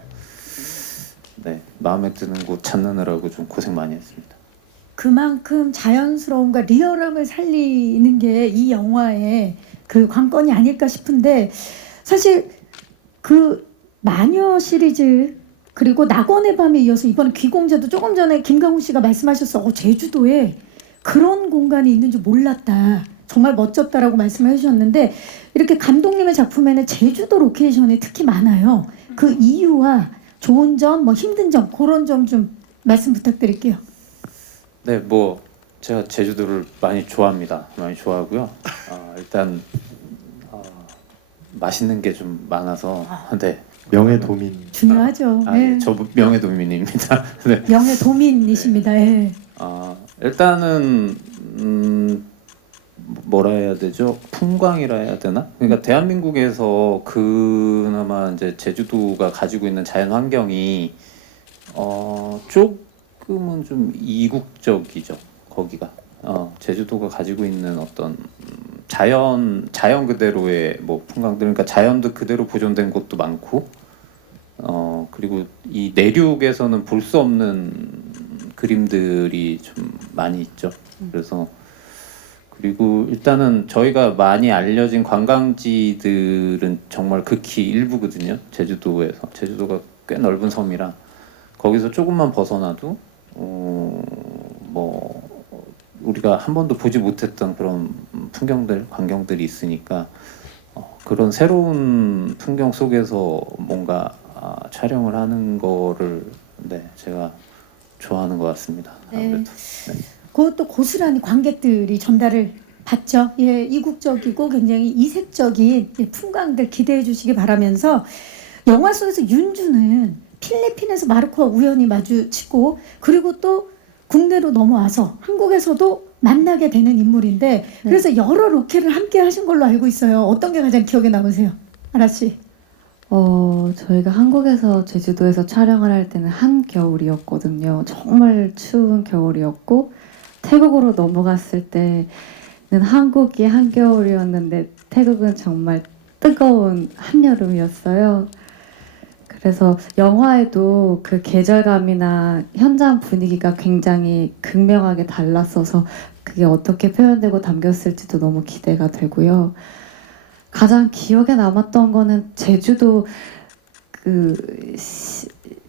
네, 마음에 드는 곳 찾느라고 좀 고생 많이 했습니다. 그만큼 자연스러움과 리얼함을 살리는 게 이 영화의 그 관건이 아닐까 싶은데 사실 그 마녀 시리즈 그리고 낙원의 밤에 이어서 이번 귀공자도 조금 전에 김강훈 씨가 말씀하셨어. 제주도에 그런 공간이 있는 줄 몰랐다. 정말 멋졌다라고 말씀을 해주셨는데 이렇게 감독님의 작품에는 제주도 로케이션이 특히 많아요. 그 이유와 좋은 점, 뭐 힘든 점 그런 점 좀 말씀 부탁드릴게요. 네, 뭐 제가 제주도를 많이 좋아합니다. 많이 좋아하고요. 일단 맛있는 게 좀 많아서 네. 명예도민. 중요하죠. 네. 저 명예도민입니다. 네. 명예도민이십니다. 예. 일단은 뭐라 해야 되죠? 풍광이라 해야 되나? 그러니까 대한민국에서 그나마 이제 제주도가 가지고 있는 자연 환경이 조금은 좀 이국적이죠. 거기가 제주도가 가지고 있는 어떤 자연 그대로의 뭐 풍광들, 그러니까 자연도 그대로 보존된 곳도 많고, 그리고 이 내륙에서는 볼 수 없는 그림들이 좀 많이 있죠. 그래서 그리고 일단은 저희가 많이 알려진 관광지들은 정말 극히 일부거든요. 제주도가 꽤 넓은 섬이라. 거기서 조금만 벗어나도 뭐 우리가 한 번도 보지 못했던 그런 풍경들, 광경들이 있으니까 그런 새로운 풍경 속에서 뭔가 촬영을 하는 거를 제가 좋아하는 것 같습니다. 아무래도. 네. 그것도 고스란히 관객들이 전달을 받죠. 예, 이국적이고 굉장히 이색적인 풍광들 기대해 주시기 바라면서 영화 속에서 윤주는 필리핀에서 마르코와 우연히 마주치고 그리고 또 국내로 넘어와서 한국에서도 만나게 되는 인물인데 그래서 여러 로케를 함께 하신 걸로 알고 있어요. 어떤 게 가장 기억에 남으세요? 아라 씨. 저희가 한국에서 제주도에서 촬영을 할 때는 한겨울이었거든요. 정말 추운 겨울이었고 태국으로 넘어갔을 때는 한국이 한겨울이었는데 태국은 정말 뜨거운 한여름이었어요. 그래서 영화에도 그 계절감이나 현장 분위기가 굉장히 극명하게 달랐어서 그게 어떻게 표현되고 담겼을지도 너무 기대가 되고요. 가장 기억에 남았던 거는 제주도 그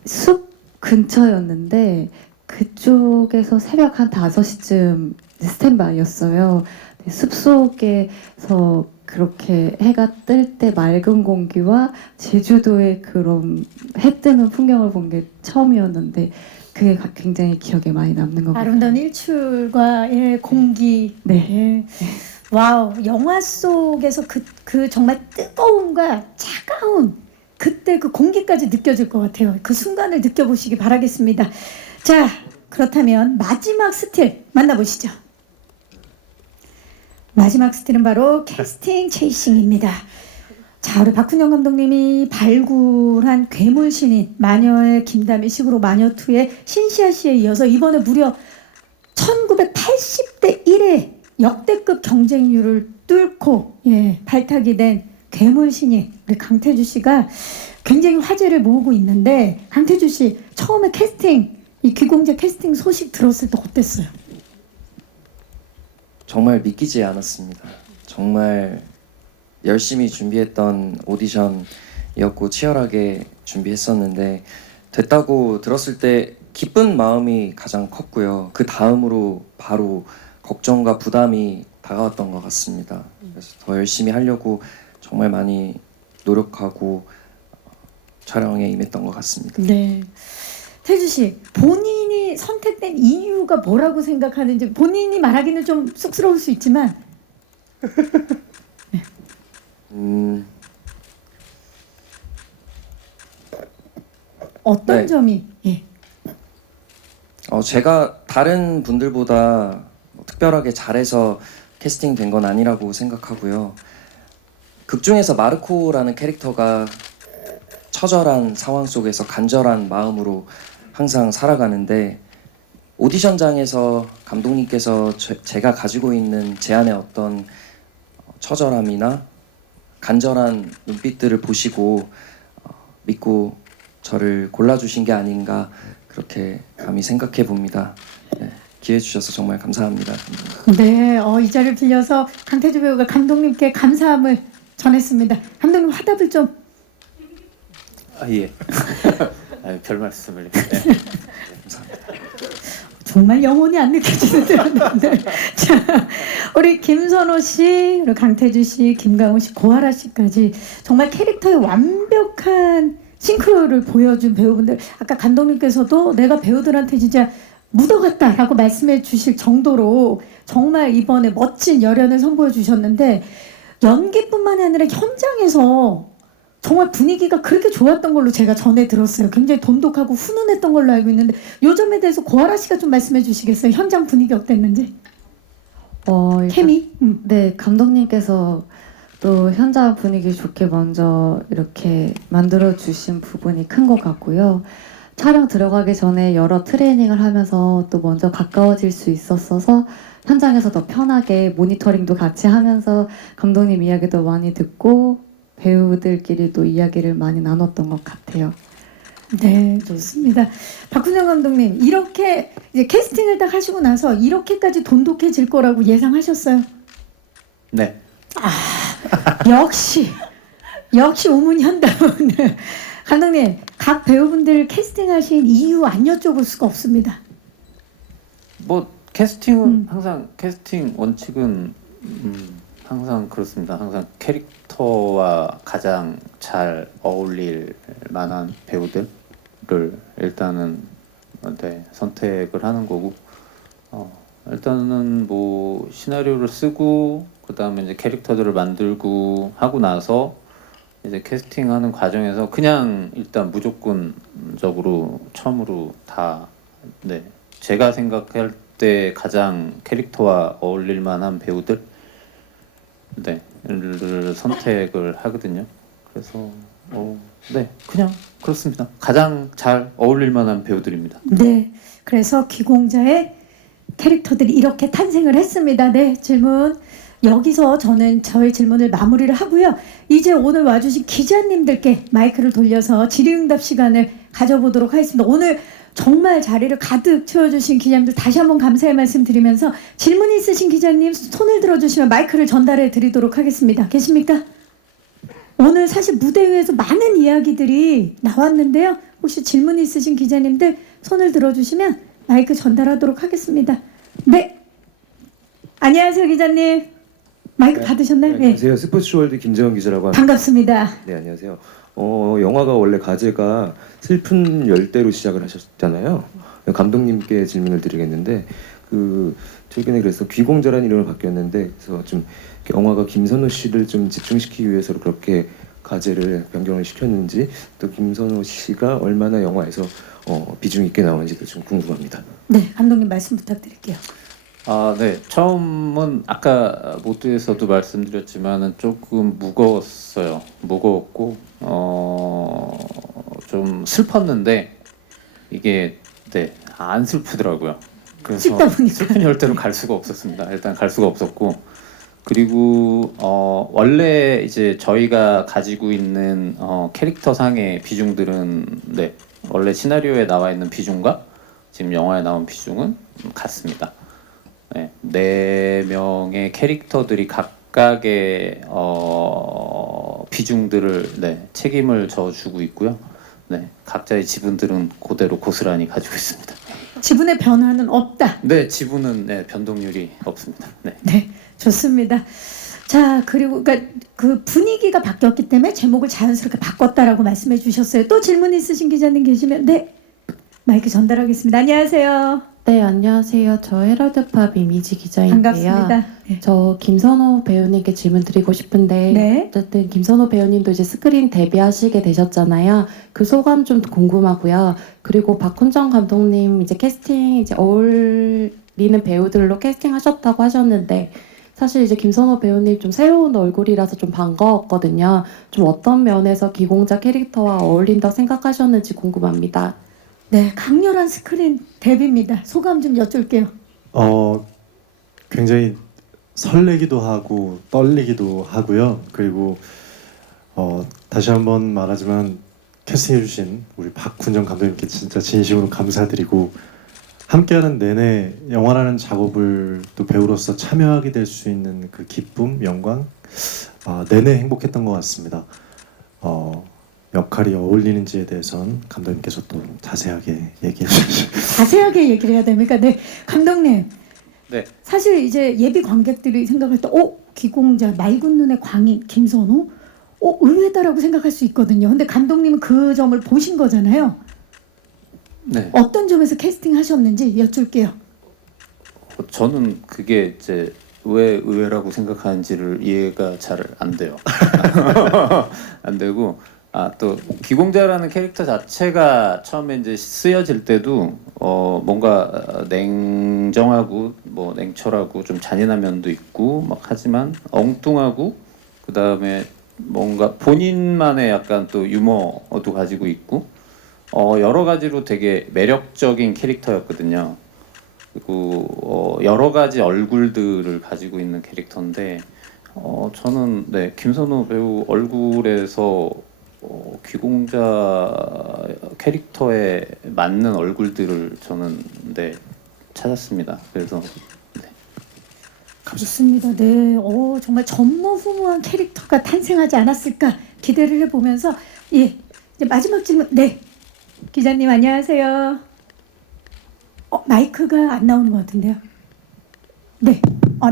숲 근처였는데 그쪽에서 새벽 한 5시쯤 스탠바이였어요. 숲속에서 그렇게 해가 뜰 때 맑은 공기와 제주도의 그런 해 뜨는 풍경을 본 게 처음이었는데 그게 굉장히 기억에 많이 남는 것 같아요. 아름다운 일출과 공기. 네. 와우, 영화 속에서 그 정말 뜨거움과 차가운 그때 그 공기까지 느껴질 것 같아요. 그 순간을 느껴보시기 바라겠습니다. 자, 그렇다면 마지막 스틸 만나보시죠. 마지막 스틸은 바로 캐스팅 체이싱입니다. 자, 우리 박훈영 감독님이 발굴한 괴물 신인 마녀의 김다미 식으로 마녀2의 신시아 씨에 이어서 이번에 무려 1980대 1의 역대급 경쟁률을 뚫고 발탁이 된 괴물 신인 우리 강태주 씨가 굉장히 화제를 모으고 있는데 강태주 씨 처음에 캐스팅 이 귀공자 캐스팅 소식 들었을 때 어땠어요? 정말 믿기지 않았습니다. 정말 열심히 준비했던 오디션이었고 치열하게 준비했었는데 됐다고 들었을 때 기쁜 마음이 가장 컸고요. 그 다음으로 바로 걱정과 부담이 다가왔던 것 같습니다. 그래서 더 열심히 하려고 정말 많이 노력하고 촬영에 임했던 것 같습니다. 네. 태주 씨, 본인이 선택된 이유가 뭐라고 생각하는지 본인이 말하기는 좀 쑥스러울 수 있지만 어떤 네. 점이 제가 다른 분들보다 특별하게 잘해서 캐스팅된 건 아니라고 생각하고요. 극 중에서 마르코라는 캐릭터가 처절한 상황 속에서 간절한 마음으로 항상 살아가는데 오디션장에서 감독님께서 제가 가지고 있는 제 안에 어떤 처절함이나 간절한 눈빛들을 보시고 믿고 저를 골라주신 게 아닌가 그렇게 감히 생각해 봅니다. 네, 기회 주셔서 정말 감사합니다. 네, 이 자리를 빌려서 강태주 배우가 감독님께 감사함을 전했습니다. 감독님 화답을 좀. 예. 별 말씀을. 네. 감사합니다. 정말 영혼이 안 느껴지는데. 자, 우리 김선호 씨, 그리고 강태주 씨, 김강호 씨, 고아라 씨까지 정말 캐릭터의 완벽한 싱크로를 보여준 배우분들. 아까 감독님께서도 내가 배우들한테 진짜 묻어갔다라고 말씀해 주실 정도로 정말 이번에 멋진 열연을 선보여 주셨는데 연기뿐만 아니라 현장에서 정말 분위기가 그렇게 좋았던 걸로 제가 전해 들었어요. 굉장히 돈독하고 훈훈했던 걸로 알고 있는데 요 점에 대해서 고아라 씨가 좀 말씀해 주시겠어요? 현장 분위기 어땠는지? 일단 케미? 네, 감독님께서 또 현장 분위기 좋게 먼저 이렇게 만들어 주신 부분이 큰 것 같고요. 촬영 들어가기 전에 여러 트레이닝을 하면서 또 먼저 가까워질 수 있었어서 현장에서 더 편하게 모니터링도 같이 하면서 감독님 이야기도 많이 듣고 배우들끼리도 이야기를 많이 나눴던 것 같아요. 네, 좋습니다. 박훈영 감독님, 이렇게 이제 캐스팅을 딱 하시고 나서 이렇게까지 돈독해질 거라고 예상하셨어요? 네. 역시 우문현다운 감독님, 각 배우분들 캐스팅하신 이유 안 여쭤볼 수가 없습니다. 뭐 캐스팅은 항상 캐스팅 원칙은 항상 그렇습니다. 항상 캐릭터와 가장 잘 어울릴 만한 배우들을 일단은 네, 선택을 하는 거고 일단은 뭐 시나리오를 쓰고 그다음에 이제 캐릭터들을 만들고 하고 나서 이제 캐스팅하는 과정에서 그냥 일단 무조건적으로 처음으로 다 네, 제가 생각할 때 가장 캐릭터와 어울릴 만한 배우들 를 선택을 하거든요. 그래서 네, 그냥 그렇습니다. 가장 잘 어울릴 만한 배우들입니다. 네, 그래서 귀공자의 캐릭터들이 이렇게 탄생을 했습니다. 네, 질문 여기서 저는 저의 질문을 마무리를 하고요. 이제 오늘 와주신 기자님들께 마이크를 돌려서 질의응답 시간을 가져보도록 하겠습니다. 오늘 정말 자리를 가득 채워주신 기자님들 다시 한번 감사의 말씀 드리면서 질문 있으신 기자님 손을 들어주시면 마이크를 전달해 드리도록 하겠습니다. 계십니까? 오늘 사실 무대 위에서 많은 이야기들이 나왔는데요. 혹시 질문 있으신 기자님들 손을 들어주시면 마이크 전달하도록 하겠습니다. 네. 안녕하세요, 기자님. 마이크 받으셨나요? 네, 안녕하세요. 스포츠월드 김재원 기자라고 합니다. 반갑습니다. 네, 안녕하세요. 영화가 원래 가제가 슬픈 열대로 시작을 하셨잖아요. 감독님께 질문을 드리겠는데 최근에 그래서 귀공자라는 이름을 바뀌었는데 그래서 좀 영화가 김선호 씨를 좀 집중시키기 위해서 그렇게 가제를 변경을 시켰는지 또 김선호 씨가 얼마나 영화에서 비중 있게 나오는지도 좀 궁금합니다. 네, 감독님 말씀 부탁드릴게요. 네. 처음은 아까 모두에서도 말씀드렸지만은 조금 무거웠어요. 무거웠고 좀 슬펐는데 이게 네, 안 슬프더라고요. 그래서 찍다 보니까. 슬픈 열대로 갈 수가 없었습니다. 일단 갈 수가 없었고 그리고 원래 이제 저희가 가지고 있는 캐릭터 상의 비중들은 네, 원래 시나리오에 나와 있는 비중과 지금 영화에 나온 비중은 같습니다. 네, 4명의 캐릭터들이 각각의 비중들을 네, 책임을 져주고 있고요. 네, 각자의 지분들은 그대로 고스란히 가지고 있습니다. 지분의 변화는 없다. 네, 지분은 네, 변동률이 없습니다. 네. 네, 좋습니다. 자, 그리고 그러니까 그 분위기가 바뀌었기 때문에 제목을 자연스럽게 바꿨다라고 말씀해 주셨어요. 또 질문 있으신 기자님 계시면 네, 마이크 전달하겠습니다. 안녕하세요. 네, 안녕하세요. 저 헤럴드팝 이미지 기자인데요. 반갑습니다. 네. 저 김선호 배우님께 질문 드리고 싶은데 네. 어쨌든 김선호 배우님도 이제 스크린 데뷔하시게 되셨잖아요. 그 소감 좀 궁금하고요. 그리고 박훈정 감독님 이제 캐스팅 이제 어울리는 배우들로 캐스팅하셨다고 하셨는데 사실 이제 김선호 배우님 좀 새로운 얼굴이라서 좀 반가웠거든요. 좀 어떤 면에서 기공자 캐릭터와 어울린다고 생각하셨는지 궁금합니다. 네, 강렬한 스크린 데뷔입니다. 소감 좀 여쭐게요. 굉장히 설레기도 하고 떨리기도 하고요. 그리고 다시 한번 말하지만 캐스팅해주신 우리 박훈정 감독님께 진짜 진심으로 감사드리고 함께하는 내내 영화라는 작업을 또 배우로서 참여하게 될 수 있는 그 기쁨, 영광 내내 행복했던 것 같습니다. 역할이 어울리는지에 대해서는 감독님께서 또 자세하게 얘기해 주시죠. 자세하게 얘기를 해야 됩니까? 네, 감독님. 네. 사실 이제 예비 관객들이 생각할 때, 기공자, 맑은 눈의 광희, 김선호, 의외다라고 생각할 수 있거든요. 근데 감독님은 그 점을 보신 거잖아요. 네. 어떤 점에서 캐스팅하셨는지 여쭐게요. 저는 그게 이제 왜 의외라고 생각하는지를 이해가 잘 안 돼요. 안 되고 또 귀공자라는 캐릭터 자체가 처음에 이제 쓰여질 때도 뭔가 냉정하고 뭐 냉철하고 좀 잔인한 면도 있고 막 하지만 엉뚱하고 그 다음에 뭔가 본인만의 약간 또 유머도 가지고 있고 여러 가지로 되게 매력적인 캐릭터였거든요. 그리고 여러 가지 얼굴들을 가지고 있는 캐릭터인데 저는 네, 김선호 배우 얼굴에서 귀공자 캐릭터에 맞는 얼굴들을 저는 네, 찾았습니다. 그래서 네. 좋습니다. 네, 정말 전무후무한 캐릭터가 탄생하지 않았을까 기대를 해보면서 이제 마지막 질문. 네, 기자님 안녕하세요. 마이크가 안 나오는 것 같은데요. 네,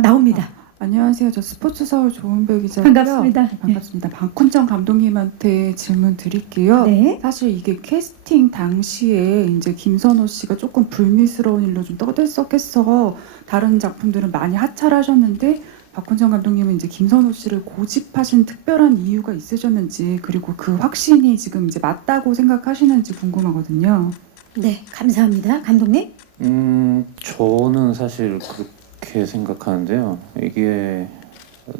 나옵니다. 안녕하세요. 저 스포츠 서울 조은배 기자고요. 반갑습니다. 네, 반갑습니다. 박훈정 감독님한테 질문 드릴게요. 네. 사실 이게 캐스팅 당시에 이제 김선호 씨가 조금 불미스러운 일로 좀 떠들썩해서 다른 작품들은 많이 하차하셨는데 박훈정 감독님은 이제 김선호 씨를 고집하신 특별한 이유가 있으셨는지, 그리고 그 확신이 지금 이제 맞다고 생각하시는지 궁금하거든요. 네, 감사합니다. 감독님. 저는 사실 그렇게 생각하는데요. 이게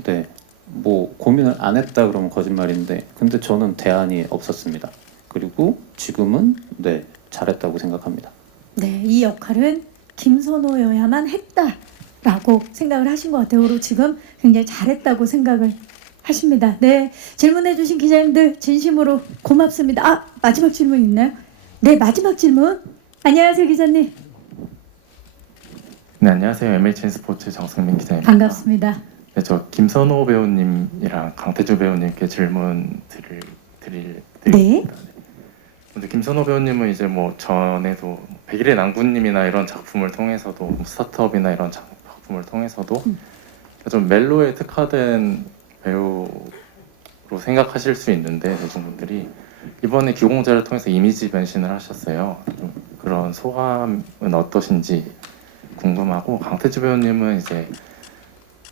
네, 뭐 고민을 안 했다 그러면 거짓말인데, 근데 저는 대안이 없었습니다. 그리고 지금은 네, 잘했다고 생각합니다. 네, 이 역할은 김선호여야만 했다라고 생각을 하신 것 같아요. 그리고 지금 굉장히 잘했다고 생각을 하십니다. 네, 질문해주신 기자님들 진심으로 고맙습니다. 마지막 질문 있나요? 네, 마지막 질문. 안녕하세요, 기자님. 네, 안녕하세요. MHN 스포츠 정승민 기자입니다. 반갑습니다. 네, 저 김선호 배우님이랑 강태주 배우님께 질문 드리겠습니다. 네. 근데 김선호 배우님은 이제 뭐 전에도 백일의 낭군님이나 이런 작품을 통해서도, 뭐 스타트업이나 이런 작품을 통해서도 좀 멜로에 특화된 배우로 생각하실 수 있는데, 대중분들이 이번에 귀공자를 통해서 이미지 변신을 하셨어요. 좀 그런 소감은 어떠신지 궁금하고, 강태주 배우님은 이제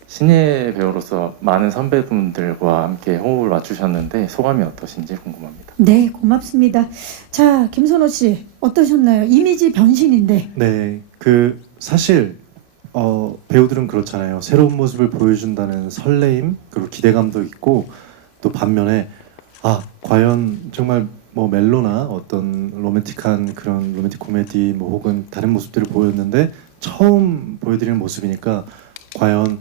신예 배우로서 많은 선배분들과 함께 호흡을 맞추셨는데 소감이 어떠신지 궁금합니다. 네, 고맙습니다. 자, 김선호 씨 어떠셨나요? 이미지 변신인데. 네, 사실 배우들은 그렇잖아요. 새로운 모습을 보여준다는 설레임 그리고 기대감도 있고, 또 반면에 과연 정말 뭐 멜로나 어떤 로맨틱한 그런 로맨틱 코미디 뭐 혹은 다른 모습들을 보였는데 처음 보여드리는 모습이니까 과연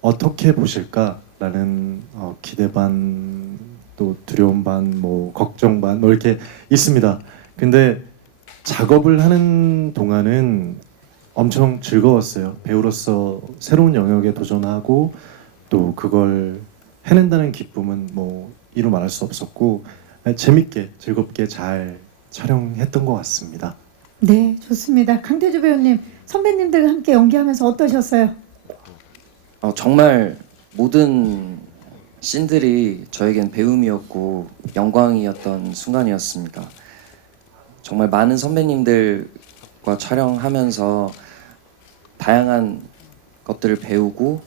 어떻게 보실까라는 기대 반, 또 두려움 반, 뭐 걱정 반, 뭐 이렇게 있습니다. 근데 작업을 하는 동안은 엄청 즐거웠어요. 배우로서 새로운 영역에 도전하고 또 그걸 해낸다는 기쁨은 뭐 이루 말할 수 없었고, 재밌게 즐겁게 잘 촬영했던 것 같습니다. 네, 좋습니다. 강태주 배우님, 선배님들과 함께 연기하면서 어떠셨어요? 정말 모든 씬들이 저에겐 배움이었고 영광이었던 순간이었습니다. 정말 많은 선배님들과 촬영하면서 다양한 것들을 배우고,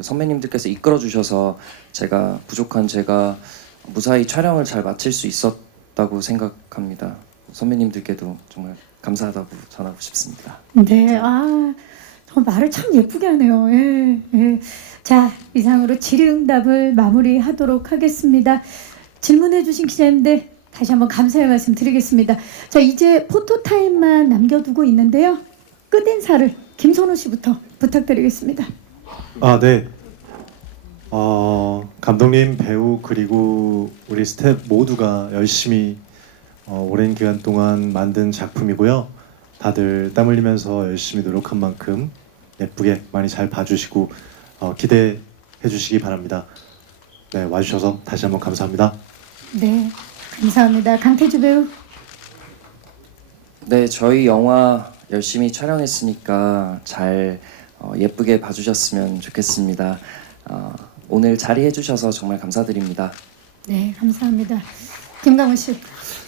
선배님들께서 이끌어 주셔서 제가 부족한 제가 무사히 촬영을 잘 마칠 수 있었다고 생각합니다. 선배님들께도 정말 감사하다고 전하고 싶습니다. 네, 저 말을 참 예쁘게 하네요. 예, 예. 자, 이상으로 질의응답을 마무리하도록 하겠습니다. 질문해주신 기자님들 다시 한번 감사의 말씀 드리겠습니다. 자, 이제 포토타임만 남겨두고 있는데요. 끝인사를 김선호 씨부터 부탁드리겠습니다. 네. 감독님, 배우 그리고 우리 스태프 모두가 열심히 오랜 기간 동안 만든 작품이고요. 다들 땀 흘리면서 열심히 노력한 만큼 예쁘게 많이 잘 봐주시고 기대해 주시기 바랍니다. 네, 와주셔서 다시 한번 감사합니다. 네, 감사합니다. 강태주 배우. 네, 저희 영화 열심히 촬영했으니까 잘 예쁘게 봐주셨으면 좋겠습니다. 오늘 자리해 주셔서 정말 감사드립니다. 네, 감사합니다. 김강훈 씨.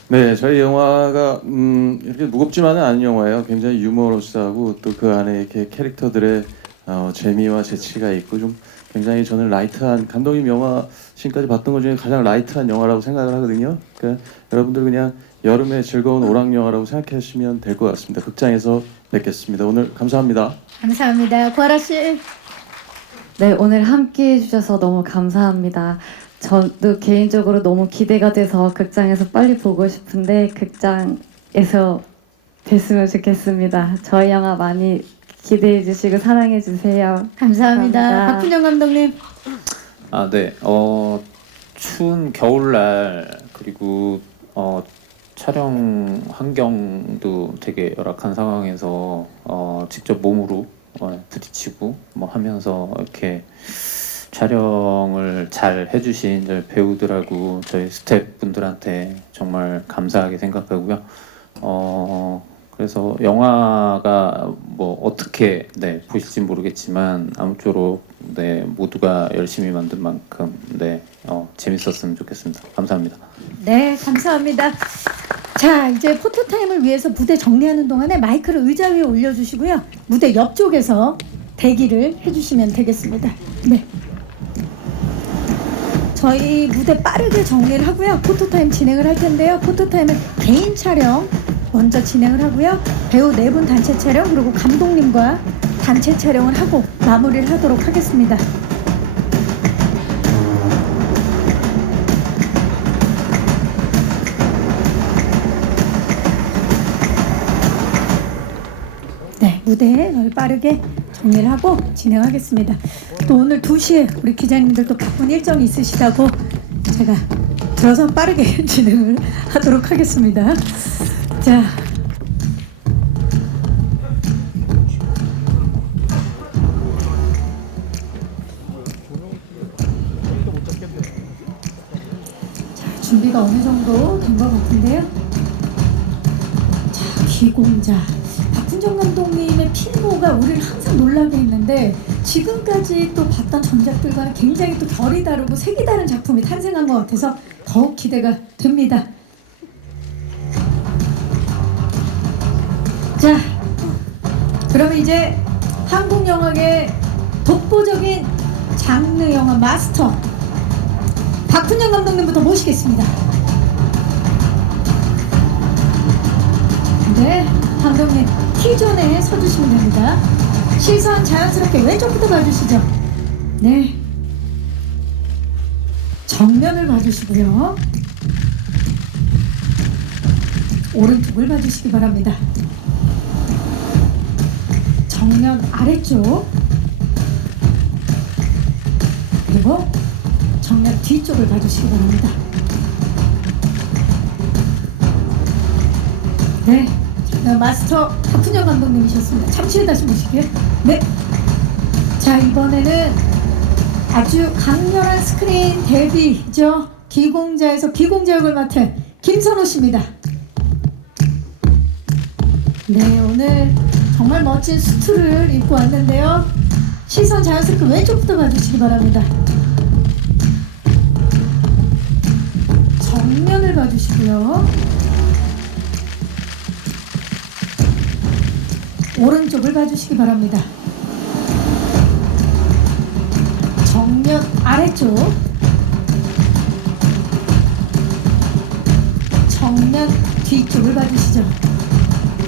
네, 저희 영화가 이렇게 무겁지만은 않은 영화예요. 굉장히 유머러스하고 또 그 안에 이렇게 캐릭터들의 재미와 재치가 있고, 좀 굉장히 저는 라이트한, 감독님 영화 지금까지 봤던 것 중에 가장 라이트한 영화라고 생각을 하거든요. 그러니까 여러분들 그냥 여름의 즐거운 오락 영화라고 생각하시면 될 것 같습니다. 극장에서 뵙겠습니다. 오늘 감사합니다. 감사합니다. 구하라 씨. 네, 오늘 함께 해주셔서 너무 감사합니다. 저도 개인적으로 너무 기대가 돼서 극장에서 빨리 보고 싶은데 극장에서 뵀으면 좋겠습니다. 저희 영화 많이 기대해 주시고 사랑해 주세요. 감사합니다. 박훈정 감독님. 네. 추운 겨울날, 그리고 촬영 환경도 되게 열악한 상황에서 직접 몸으로 부딪히고 뭐 하면서 이렇게 촬영을 잘 해주신 저희 배우들하고 저희 스태프분들한테 정말 감사하게 생각하고요. 그래서 영화가 뭐 어떻게 보실지 모르겠지만 아무쪼록 모두가 열심히 만든 만큼 재밌었으면 좋겠습니다. 감사합니다. 네, 감사합니다. 자, 이제 포토타임을 위해서 무대 정리하는 동안에 마이크를 의자 위에 올려주시고요. 무대 옆쪽에서 대기를 해주시면 되겠습니다. 네. 저희 무대 빠르게 정리를 하고요. 포토타임 진행을 할 텐데요. 포토타임은 개인 촬영 먼저 진행을 하고요. 배우 4분 단체 촬영 그리고 감독님과 단체 촬영을 하고 마무리를 하도록 하겠습니다. 네, 무대 저희 빠르게 정리를 하고 진행하겠습니다. 또 오늘 2시에 우리 기자님들도 바쁜 일정이 있으시다고 제가 들어서 빠르게 진행을 하도록 하겠습니다. 자, 준비가 어느 정도 된 것 같은데요. 자, 귀공자. 박훈정 감독님의 필모가 우리를 항상 놀라게 했는데 지금까지 또 봤던 전작들과는 굉장히 또 결이 다르고 색이 다른 작품이 탄생한 것 같아서 더욱 기대가 됩니다. 자, 그러면 이제 한국 영화계 독보적인 장르 영화 마스터 박훈정 감독님부터 모시겠습니다. 네, 감독님 T존에 서주시면 됩니다. 시선 자연스럽게 왼쪽부터 봐주시죠. 네, 정면을 봐주시고요. 오른쪽을 봐주시기 바랍니다. 정면 아래쪽 그리고 정면 뒤쪽을 봐주시기 바랍니다. 네, 마스터 박훈정 감독님이셨습니다. 잠시 후에 다시 보실게요. 네, 자 이번에는 아주 강렬한 스크린 데뷔죠. 귀공자에서 귀공자 역을 맡은 김선호 씨입니다. 네, 오늘 정말 멋진 수트를 입고 왔는데요. 시선 자연스럽게 왼쪽부터 봐주시기 바랍니다. 정면을 봐주시고요. 오른쪽을 봐주시기 바랍니다. 정면 아래쪽, 정면 뒤쪽을 봐주시죠.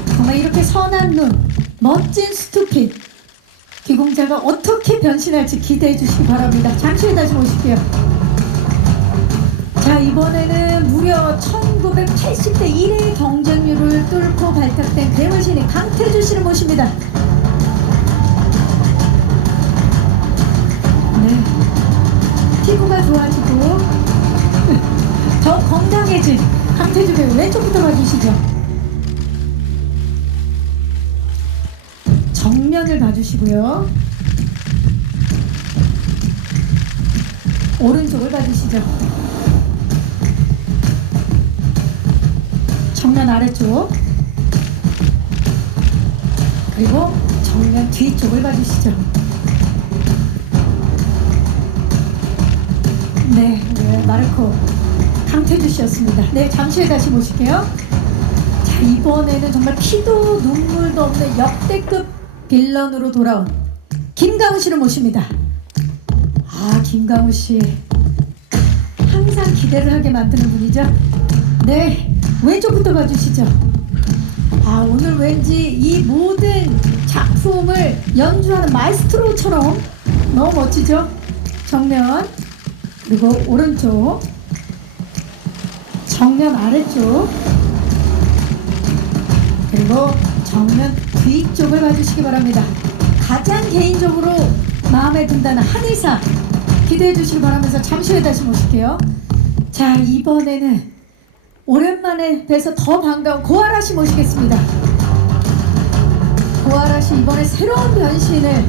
정말 이렇게 선한 눈, 멋진 스투핏, 귀공자가 어떻게 변신할지 기대해 주시기 바랍니다. 잠시 후에 다시 모실게요. 자, 이번에는 무려 1980대 1의 경쟁률을 뚫고 발탁된 괴물신인 강태주 씨를 모십니다. 네, 피부가 좋아지고 더 건강해진 강태주 배우 왼쪽부터 봐주시죠. 정면을 봐주시고요. 오른쪽을 봐주시죠. 정면 아래쪽 그리고 정면 뒤쪽을 봐주시죠. 네, 마르코 강태주 씨였습니다. 네, 잠시 후에 다시 모실게요. 자, 이번에는 정말 피도 눈물도 없는 역대급 빌런으로 돌아온 김강우 씨를 모십니다. 아, 김강우 씨 항상 기대를 하게 만드는 분이죠. 네, 왼쪽부터 봐주시죠. 아, 오늘 왠지 이 모든 작품을 연주하는 마에스트로처럼 너무 멋지죠? 정면 그리고 오른쪽, 정면 아래쪽 그리고 정면 뒤쪽을 봐주시기 바랍니다. 가장 개인적으로 마음에 든다는 한의사 기대해 주시기 바라면서 잠시 후에 다시 모실게요. 자, 이번에는 오랜만에 뵈서 더 반가운 고아라 씨 모시겠습니다. 고아라 씨 이번에 새로운 변신을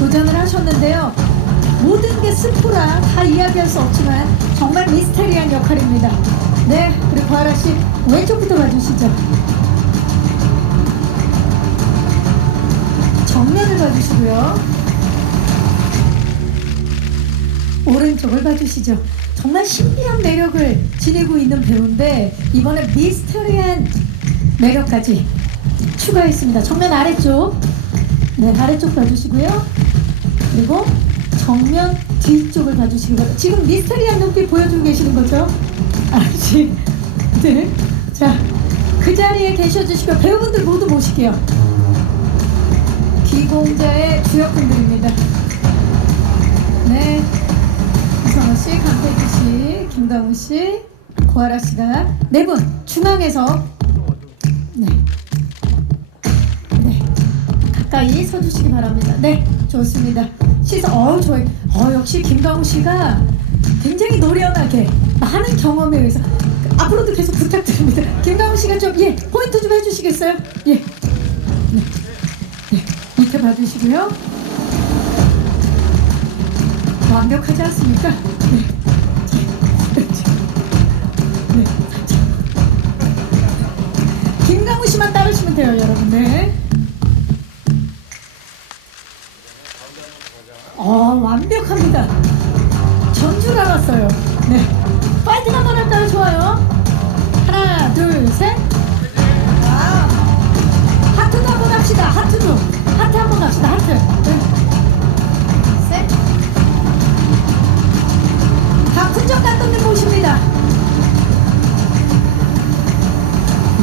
도전을 하셨는데요. 모든 게 스포라 다 이야기할 수 없지만 정말 미스테리한 역할입니다. 네, 우리 고아라 씨 왼쪽부터 봐주시죠. 정면을 봐주시고요. 오른쪽을 봐주시죠. 정말 신비한 매력을 지니고 있는 배우인데 이번에 미스터리한 매력까지 추가했습니다. 정면 아래쪽, 네 아래쪽 봐주시고요. 그리고 정면 뒤쪽을 봐주시기 바랍니다. 지금 미스터리한 눈빛 보여주고 계시는 거죠? 아씨, 네. 자, 그 자리에 계셔주시고 배우분들 모두 모실게요. 귀공자의 주역분들입니다. 네. 이성호 씨, 강태규 씨, 김강우 씨, 고아라 씨가 네 분 중앙에서 네 가까이 서주시기 바랍니다. 네, 좋습니다. 시선, 좋아요. 역시 김강우 씨가 굉장히 노련하게 많은 경험에 의해서 앞으로도 계속 부탁드립니다. 김강우 씨가 좀 포인트 좀 해주시겠어요? 네. 밑에 봐주시고요. 완벽하지 않습니까? 네. 김강우 씨만 따르시면 돼요, 여러분. 네. 완벽합니다. 전 줄 알았어요. 네. 파이팅 한번 할까요? 좋아요. 하나, 둘, 셋. 하트도 한번 합시다. 하트 한번 갑시다. 하트. 네. 셋. 박훈정 감독님 모십니다.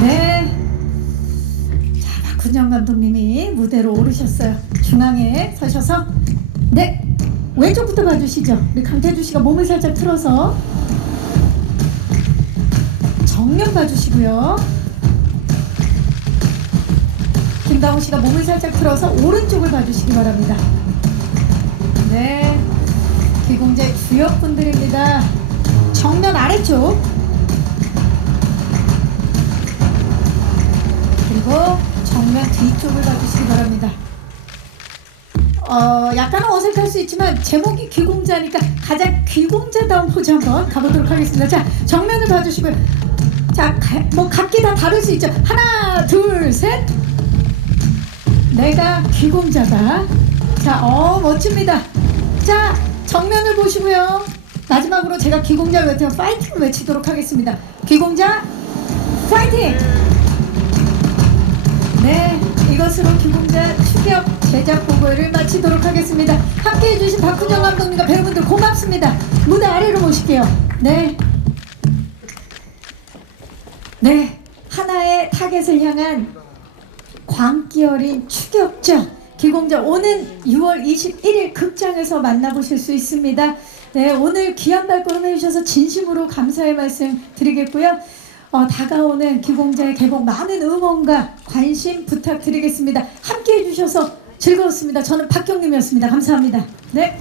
네. 자, 박훈정 감독님이 무대로 오르셨어요. 중앙에 서셔서 네. 왼쪽부터 봐주시죠. 우리 강태주 씨가 몸을 살짝 틀어서 정면 봐주시고요. 김다운 씨가 몸을 살짝 틀어서 오른쪽을 봐주시기 바랍니다. 네, 귀공자의 주역분들입니다. 정면 아래쪽 그리고 정면 뒤쪽을 봐주시기 바랍니다. 약간은 어색할 수 있지만 제목이 귀공자니까 가장 귀공자다운 포즈 한번 가보도록 하겠습니다. 자, 정면을 봐주시고요. 자, 각기 다 다를 수 있죠. 하나, 둘, 셋. 내가 귀공자다. 자, 멋집니다. 자, 정면을 보시고요. 마지막으로 제가 귀공자 외치면 파이팅 외치도록 하겠습니다. 귀공자 파이팅! 네, 이것으로 귀공자 추격 제작 보고를 마치도록 하겠습니다. 함께해 주신 박훈정 감독님과 배우분들 고맙습니다. 무대 아래로 모실게요. 네, 하나의 타겟을 향한 광기 어린 추격전 귀공자 오는 6월 21일 극장에서 만나보실 수 있습니다. 네, 오늘 귀한 발걸음 해주셔서 진심으로 감사의 말씀 드리겠고요. 다가오는 귀공자의 개봉 많은 응원과 관심 부탁드리겠습니다. 함께해 주셔서 즐거웠습니다. 저는 박경림이었습니다. 감사합니다. 네.